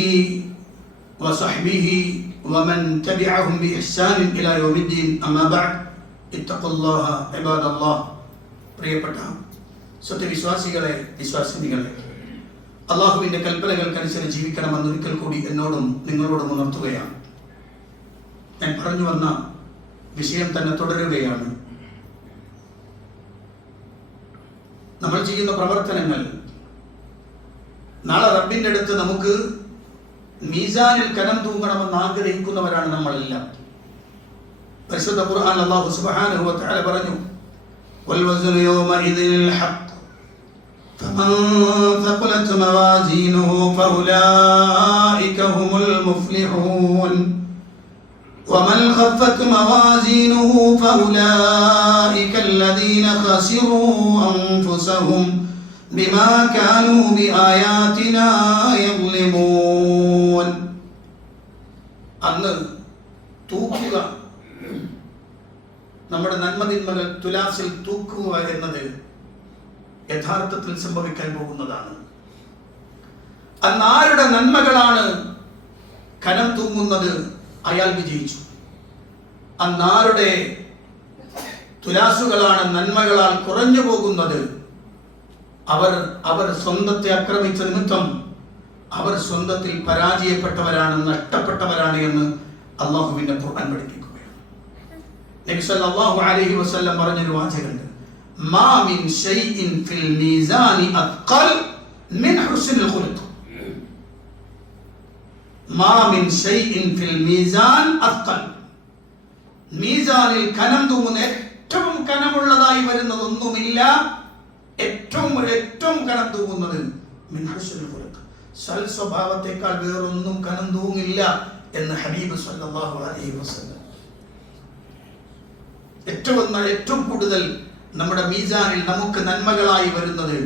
وصحبه ومن تبعهم بإحسان إلى يوم الدين أما بعد اتقوا الله عباد الله. പ്രിയപ്പെട്ട സത്യവിശ്വാസികളെ, വിശ്വാസിനികളെ, അള്ളാഹുവിന്റെ കൽപ്പനകൾക്കനുസരിച്ച് ജീവിക്കണമെന്ന് ഒരിക്കൽ കൂടി എന്നോടും നിങ്ങളോടും ഉണർത്തുകയാണ്. ഞാൻ പറഞ്ഞു വന്ന വിഷയം തന്നെ തുടരുകയാണ്. നമ്മൾ ചെയ്യുന്ന പ്രവർത്തനങ്ങൾ നാളെ റബ്ബിന്റെ അടുത്ത് നമുക്ക് മീസാനിൽ കനം തൂങ്ങണമെന്ന് ആഗ്രഹിക്കുന്നവരാണ് നമ്മളെല്ലാം. പരിശുദ്ധ ഖുർആൻ അല്ലാഹു സുബ്ഹാനഹു വ തആല പറഞ്ഞു, വൽ വസ്നു യൗമഇദിൽ ഹഖ് ഫമൻ ثقلت موازينه فأولئك هم المفلحون ومن خفت موازينه فأولئك الذين خسروا أنفسهم بما كانوا بآياتنا يظلمون. അന്ന് തൂക്കുക, നമ്മുടെ നന്മതിന്മകൾ തുലാസിൽ തൂക്കുക എന്നത് യഥാർത്ഥത്തിൽ സംഭവിക്കാൻ പോകുന്നതാണ്. അന്ന് ആരുടെ നന്മകളാണ് കനം തൂങ്ങുന്നത് അയാൾ വിജയിച്ചു. അന്നാരുടെ തുലാസുകളാണ് നന്മകളാൽ കുറഞ്ഞു പോകുന്നത് അവർ സ്വന്തത്തെ ആക്രമിച്ച നിമിത്തം അവർ സ്വന്തത്തിൽ പരാജയപ്പെട്ടവരാണ്, നഷ്ടപ്പെട്ടവരാണ് എന്ന് അള്ളാഹുവിന്റെ ഖുർആൻ പഠിപ്പിക്കുകയാണ്. നബി സല്ലല്ലാഹു അലൈഹി വസല്ലം പറഞ്ഞൊരു വാചകമുണ്ട്, മാ മിൻ ശൈഇൻ ഫിൽ മീസാനി അത്ഖൽ മിൻ ഹുസ്നിൽ ഖുലുഖ്. മാ മിൻ ശൈഇൻ ഫിൽ മീസാൻ അത്ഖൽ. മീസാനിൽ കനം തൂങ്ങുന്ന ഏറ്റവും കനമുള്ളതായി വരുന്നതൊന്നുമില്ല, ഏറ്റവും കനം തൂങ്ങുന്നത് മിൻ ഹുസ്നിൽ ഖുലുഖ്, സൽ സ്വഭാവത്തേക്കാൾ വേറൊന്നും കനം തൂങ്ങില്ല എന്ന് ഹബീബ് സല്ലല്ലാഹു അലൈഹി വസല്ലം. ഏറ്റവും കൂടുതൽ നമ്മുടെ മീസാനിൽ നമുക്ക് നന്മകളായി വരുന്നത്,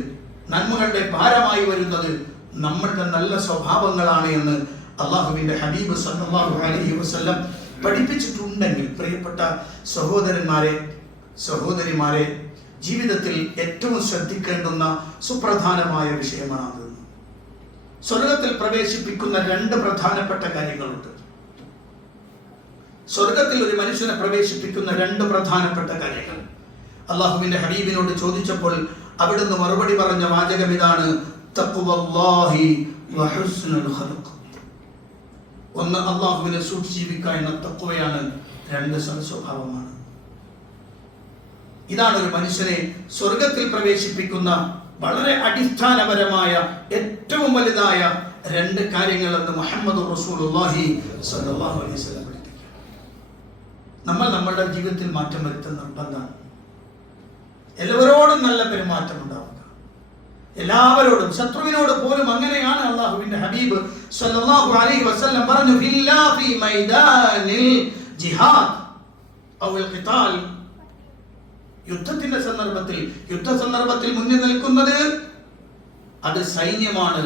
നന്മകളുടെ ഭാരമായി വരുന്നത് നമ്മളുടെ നല്ല സ്വഭാവങ്ങളാണ് എന്ന് അള്ളാഹുവിന്റെ ഹബീബ് സല്ലല്ലാഹു അലൈഹി വസല്ലം പഠിപ്പിച്ചിട്ടുണ്ടെങ്കിൽ, പ്രിയപ്പെട്ട സഹോദരന്മാരെ, സഹോദരിമാരെ, ജീവിതത്തിൽ ഏറ്റവും ശ്രദ്ധിക്കേണ്ടുന്ന സുപ്രധാനമായ വിഷയമാണത്. സ്വർഗത്തിൽ പ്രവേശിപ്പിക്കുന്ന രണ്ട് പ്രധാനപ്പെട്ട കാര്യങ്ങളുണ്ട്. സ്വർഗത്തിൽ ഒരു മനുഷ്യനെ പ്രവേശിപ്പിക്കുന്ന രണ്ട് പ്രധാനപ്പെട്ട കാര്യങ്ങൾ അള്ളാഹുവിന്റെ ഹബീബിനോട് ചോദിച്ചപ്പോൾ അവിടുന്ന് മറുപടി പറഞ്ഞ വാചകം ഇതാണ്, തഖ്വല്ലാഹി വ ഹുസ്നുൽ ഖൽഖ്. ഒന്ന് അള്ളാഹുവിനെ സൂക്ഷിച്ച് ജീവിക്കുക എന്ന തഖ്വയാണ്, രണ്ട് സൽസ്വഭാവമാണ്. ഇതാണ് ഒരു മനുഷ്യനെ സ്വർഗത്തിൽ പ്രവേശിപ്പിക്കുന്ന വളരെ അടിസ്ഥാനപരമായ ഏറ്റവും വലുതായ രണ്ട് കാര്യങ്ങൾ എന്ന് മുഹമ്മദ് റസൂലുള്ളാഹി സ്വല്ലല്ലാഹു അലൈഹി വസല്ലം പഠിപ്പിക്കുക. നമ്മൾ നമ്മളുടെ ജീവിതത്തിൽ മാറ്റം വരുത്തുന്ന നിർബന്ധമാണ്. എല്ലാവരോടും നല്ല പെരുമാറ്റം ഉണ്ടാവുക, എല്ലാവരോടും, ശത്രുവിനോട് പോലും അങ്ങനെയാണ്. അല്ലാഹുവിന്റെ ഹബീബ് സ്വല്ലല്ലാഹു അലൈഹി വസല്ലം പറഞ്ഞു, ഇല്ലാ ഫീ മൈദാനിൽ ജിഹാദ് ഔൽ ഖിതാൽ. യുദ്ധത്തിന്റെ സന്ദർഭത്തിൽ മുന്നിൽ നിൽക്കുന്നത് അത് സൈന്യമാണ്.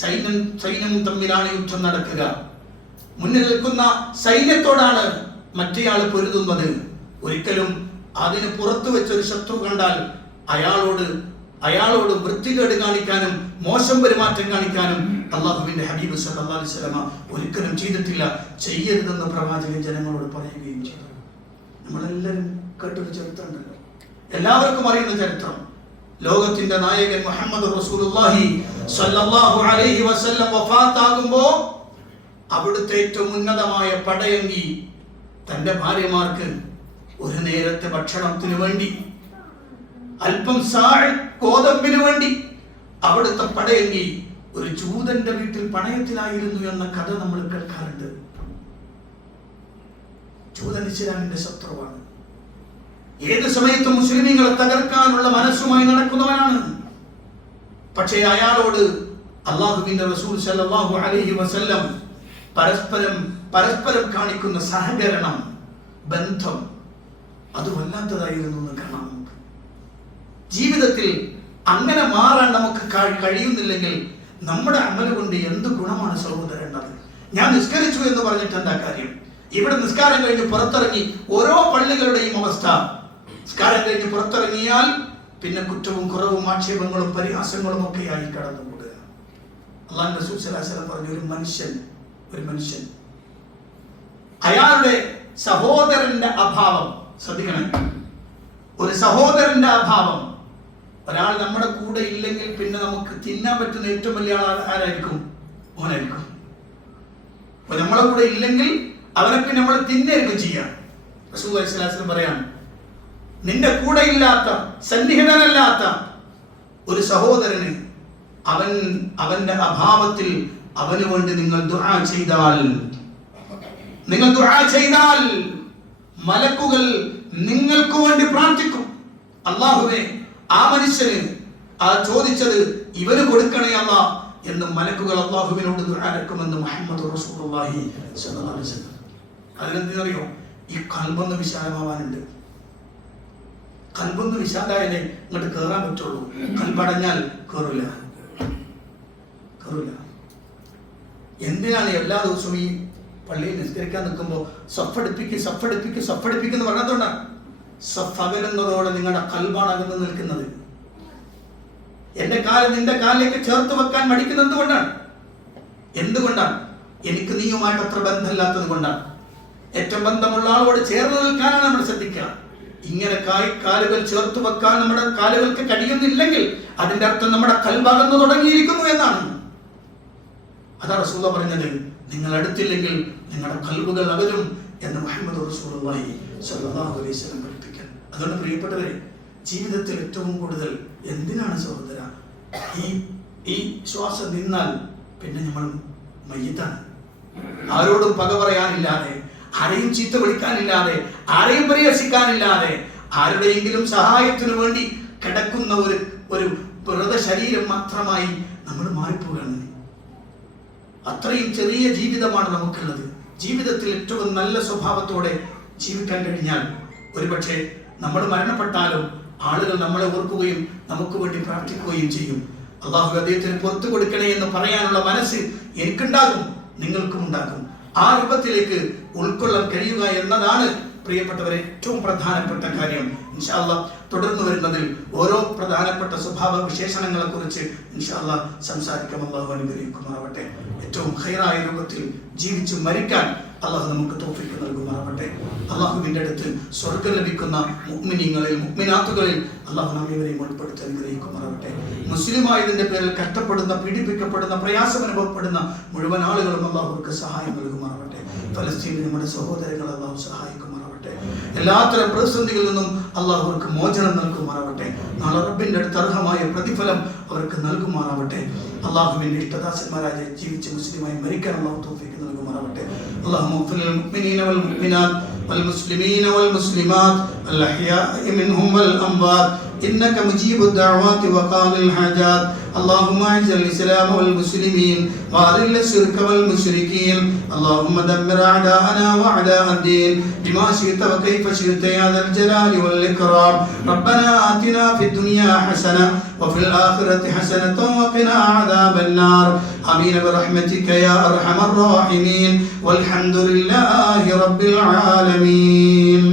സൈന്യവും തമ്മിലാണ് യുദ്ധം നടക്കുക. മുന്നിൽ നിൽക്കുന്ന സൈന്യത്തോടാണ് മറ്റേയാൾ പൊരുതുന്നത്. ഒരിക്കലും അതിന് പുറത്തു വെച്ചൊരു ശത്രു കണ്ടാൽ അയാളോട് വൃത്തികേട് കാണിക്കാനും മോശം പെരുമാറ്റം കാണിക്കാനും അള്ളാഹുവിന്റെ ഹബീബ് സല്ലല്ലാഹു അലൈഹി വസല്ലം ഒരിക്കലും ചെയ്തിട്ടില്ല, ചെയ്യരുതെന്ന് പ്രവാചകൻ ജനങ്ങളോട് പറയുകയും ചെയ്തു. നമ്മളെല്ലാവരും കേട്ടൊരു ചരിത്രമുണ്ടല്ലോ, എല്ലാവർക്കും അറിയുന്ന ചരിത്രം. ലോകത്തിന്റെ നായകൻ മുഹമ്മദ് റസൂലുള്ളാഹി സ്വല്ലല്ലാഹു അലൈഹി വസല്ലം വഫാത്താകുമ്പോൾ അവിടുത്തെ ഏറ്റവും ഉന്നതമായ പടയങ്കി തന്റെ ഭാര്യമാർക്ക് ഒരു നേരത്തെ ഭക്ഷണത്തിന് വേണ്ടി, അല്പം സാഴ് ഗോതമ്പിന് വേണ്ടി അവിടുത്തെ പടയങ്കി ഒരു ജൂതന്റെ വീട്ടിൽ പണയത്തിലായിരുന്നു എന്ന കഥ നമ്മൾ കേൾക്കാറുണ്ട്. ജൂതൻ ഇസ്ലാമിന്റെ ശത്രുവാണ്. ഏത് സമയത്തും മുസ്ലിമീങ്ങളെ തകർക്കാനുള്ള മനസ്സുമായി നടക്കുന്നവനാണ്. പക്ഷേ അയാളോട് അല്ലാഹുവിന്റെ റസൂൽ സല്ലല്ലാഹു അലൈഹി വസല്ലം പരസ്പരം കാണിക്കുന്ന സഹകരണം, ബന്ധം, അത് വല്ലാത്തതായിരുന്നു എന്ന് കാണാം. ജീവിതത്തിൽ അങ്ങനെ മാറാൻ നമുക്ക് കഴിയുന്നില്ലെങ്കിൽ നമ്മുടെ അമല് കൊണ്ട് എന്ത് ഗുണമാണ് സഹോദരൻ? ഞാൻ നിസ്കരിച്ചു എന്ന് പറഞ്ഞിട്ട് എന്താ കാര്യം? ഇവിടെ നിസ്കാരം കഴിഞ്ഞ് പുറത്തിറങ്ങി ഓരോ പള്ളികളുടെയും അവസ്ഥ, നിസ്കാരം കഴിഞ്ഞ് പുറത്തിറങ്ങിയാൽ പിന്നെ കുറ്റവും കുറവും ആക്ഷേപങ്ങളും പരിഹാസങ്ങളും ഒക്കെയായി കടന്നുകൂടുക. അല്ലാഹുവിന്റെ റസൂൽ സല്ലല്ലാഹു അലൈഹി വസല്ലം പറഞ്ഞു, ഒരു മനുഷ്യൻ ഒരു മനുഷ്യൻ അയാളുടെ സഹോദരന്റെ അഭാവം ശ്രദ്ധിക്കണം. ഒരു സഹോദരന്റെ അഭാവം. ഒരാൾ നമ്മുടെ കൂടെ ഇല്ലെങ്കിൽ പിന്നെ നമുക്ക് തിന്നാൻ പറ്റുന്ന ഏറ്റവും വലിയ ആൾ ആരായിരിക്കും? ഓനായിരിക്കും. അപ്പൊ നമ്മളെ കൂടെ ഇല്ലെങ്കിൽ അവനെ പിന്നെ നമ്മൾ തിന്നായിരിക്കും ചെയ്യാം. റസൂലുള്ളാഹി സ്വല്ലല്ലാഹു അലൈഹി വസല്ലം പറയാണ്, നിന്റെ കൂടെ ഇല്ലാത്ത സന്നിഹിതനല്ലാത്ത ഒരു സഹോദരന് അവന്റെ അഭാവത്തിൽ അവന് വേണ്ടി നിങ്ങൾ ദുആ ചെയ്താൽ മലക്കുകൾ നിങ്ങൾക്ക് വേണ്ടി പ്രാർത്ഥിക്കും. അല്ലാഹുവേ, ആ മനുഷ്യന് ആ ചോദിച്ചത് ഇവന് കൊടുക്കണേ അല്ലാ എന്ന് മലക്കുകൾ അല്ലാഹുവിനോട് ദുആ എടുക്കുമെന്ന് മുഹമ്മദ് റസൂലുള്ളാഹി സ്വല്ലല്ലാഹു അലൈഹി വസല്ലം. അതിനെന്തിനറിയോ? ഈ ഖൽബൊന്ന് വിശാലമാവാനുണ്ട്. ഖൽബൊന്ന് വിശാലായാലേ ഇങ്ങോട്ട് കയറാൻ പറ്റുള്ളൂ. ഖൽബടഞ്ഞാൽ കയറില്ല. എന്തിനാണ് എല്ലാ ദിവസവും ഈ പള്ളിയിൽ നിസ്കരിക്കാൻ നിൽക്കുമ്പോൾ സഫടിപ്പിക്കുന്നു പറഞ്ഞതുകൊണ്ടാണ്. സഫ് അകലുന്നതോടെ നിങ്ങളുടെ ഖൽബാണ് അകന്ന് നിൽക്കുന്നത്. എന്റെ കാല് നിന്റെ കാലിലേക്ക് ചേർത്ത് വെക്കാൻ മടിക്കുന്നത് എന്തുകൊണ്ടാണ്? എനിക്ക് നീയുമായിട്ട് അത്ര ബന്ധമില്ലാത്തത് കൊണ്ടാണ്. ഏറ്റവും ബന്ധമുള്ള ആളോട് ചേർന്ന് നിൽക്കാനാണ് നമ്മൾ ശ്രദ്ധിക്കുക. ഇങ്ങനെ കാലുകൾ ചേർത്ത് വെക്കാൻ നമ്മുടെ കാലുകൾക്ക് കഴിയുന്നില്ലെങ്കിൽ അതിന്റെ അർത്ഥം നമ്മുടെ ഖൽബ് തുടങ്ങിയിരിക്കുന്നു എന്നാണ്. അതാണ് റസൂലുള്ളാഹി പറഞ്ഞത്, നിങ്ങൾ അടുത്തില്ലെങ്കിൽ നിങ്ങളുടെ ഖൽബുകൾ അകലും എന്ന് മുഹമ്മദ് റസൂലുള്ളാഹി സ്വല്ലല്ലാഹു അലൈഹി വസല്ലം പഠിപ്പിക്കാൻ. അതുകൊണ്ട് പ്രിയപ്പെട്ടവരെ, ജീവിതത്തിൽ ഏറ്റവും കൂടുതൽ എന്തിനാണ് സഹോദര ഈ ശ്വാസം നിന്നാൽ പിന്നെ നമ്മൾ മയ്യിത്താണ്. ആരോടും പക പറയാനില്ലാതെ, ആരെയും ചീത്ത വിളിക്കാനില്ലാതെ, ആരെയും പരിഹസിക്കാനില്ലാതെ, ആരുടെയെങ്കിലും സഹായത്തിനു വേണ്ടി കിടക്കുന്ന ഒരു വ്രത ശരീരം മാത്രമായി നമ്മൾ മാറിപ്പോവുകയാണ്. അത്രയും ചെറിയ ജീവിതമാണ് നമുക്കുള്ളത്. ജീവിതത്തിൽ ഏറ്റവും നല്ല സ്വഭാവത്തോടെ ജീവിക്കാൻ കഴിഞ്ഞാൽ ഒരുപക്ഷെ നമ്മൾ മരണപ്പെട്ടാലും ആളുകൾ നമ്മളെ ഓർക്കുകയും നമുക്ക് വേണ്ടി പ്രാർത്ഥിക്കുകയും ചെയ്യും. അള്ളാഹു അദ്ദേഹത്തിന് പുറത്തു കൊടുക്കണേ എന്ന് പറയാനുള്ള മനസ്സ് എനിക്കുണ്ടാകും, നിങ്ങൾക്കും ഉണ്ടാകും. ആ രൂപത്തിലേക്ക് ഉൾക്കൊള്ളാൻ കഴിയുക എന്നതാണ് പ്രിയപ്പെട്ടവരെ ഏറ്റവും പ്രധാനപ്പെട്ട കാര്യം. ഇൻഷാ അല്ലാഹ് തുടർന്ന് വരുന്നതിൽ ഓരോ പ്രധാനപ്പെട്ട സ്വഭാവ വിശേഷണങ്ങളെ കുറിച്ച് ഇൻഷാ അല്ലാഹ് സംസാരിക്കാം. അല്ലാഹു അനുഗ്രഹിക്കുമാറാവട്ടെ. ഏറ്റവും ഖൈറായ രൂപത്തിൽ ജീവിച്ച് മരിക്കാൻ അല്ലാഹു നമുക്ക് തൗഫീഖ് നൽകുമാറാവട്ടെ. അല്ലാഹുവിന്റെ അടുത്ത് സ്വർഗ്ഗം ലഭിക്കുന്ന മുഅ്മിനീങ്ങളിൽ മുഅ്മിനാത്തുകളിൽ അല്ലാഹു നമ്മെ ഇവരെയും ഉൾപ്പെടുത്തി അനുഗ്രഹിക്കുമാറാവട്ടെ. മുസ്ലിമായതിന്റെ പേരിൽ കഷ്ടപ്പെടുന്ന, പീഡിപ്പിക്കപ്പെടുന്ന, പ്രയാസം അനുഭവപ്പെടുന്ന മുഴുവൻ ആളുകളും അല്ലാഹുവിற்கு സഹായം നൽകുമാറാവട്ടെ. ഫലസ്തീനിൽ നമ്മുടെ സഹോദരങ്ങൾ അല്ലാഹു സഹായിക്കുമാറാവട്ടെ. എല്ലാത്തരം പ്രതിസന്ധികളിൽ നിന്നും അല്ലാഹുവിற்கு മോചനം നൽകുമാറാവട്ടെ. നാളെ റബ്ബിന്റെ അടുത്ത് അർഹമായ പ്രതിഫലം അവർക്ക് നൽകുമാറാവട്ടെ. അല്ലാഹുവിന്റെ ഇഷ്ടദാസന്മാരായി ജീവിച്ച് മുസ്ലിമായി മരിക്കാൻ അല്ലാഹു തൗഫീഖ് നൽകുമാറാവട്ടെ. اللهم اغفر للمؤمنين والمؤمنات والمسلمين والمسلمات الأحياء منهم والأموات إنك مجيب الدعوات وقاضي الحاجات. اللهم أعز الإسلام والمسلمين وأذل الشرك والمشركين. اللهم دمر أعداءنا وأعداء الدين بما شئت وكيف شئت يا ذا الجلال والإكرام. ربنا آتنا في الدنيا حسنة وفي الآخرة حسنة وقنا عذاب النار. آمين برحمتك يا أرحم الراحمين. والحمد لله رب العالمين.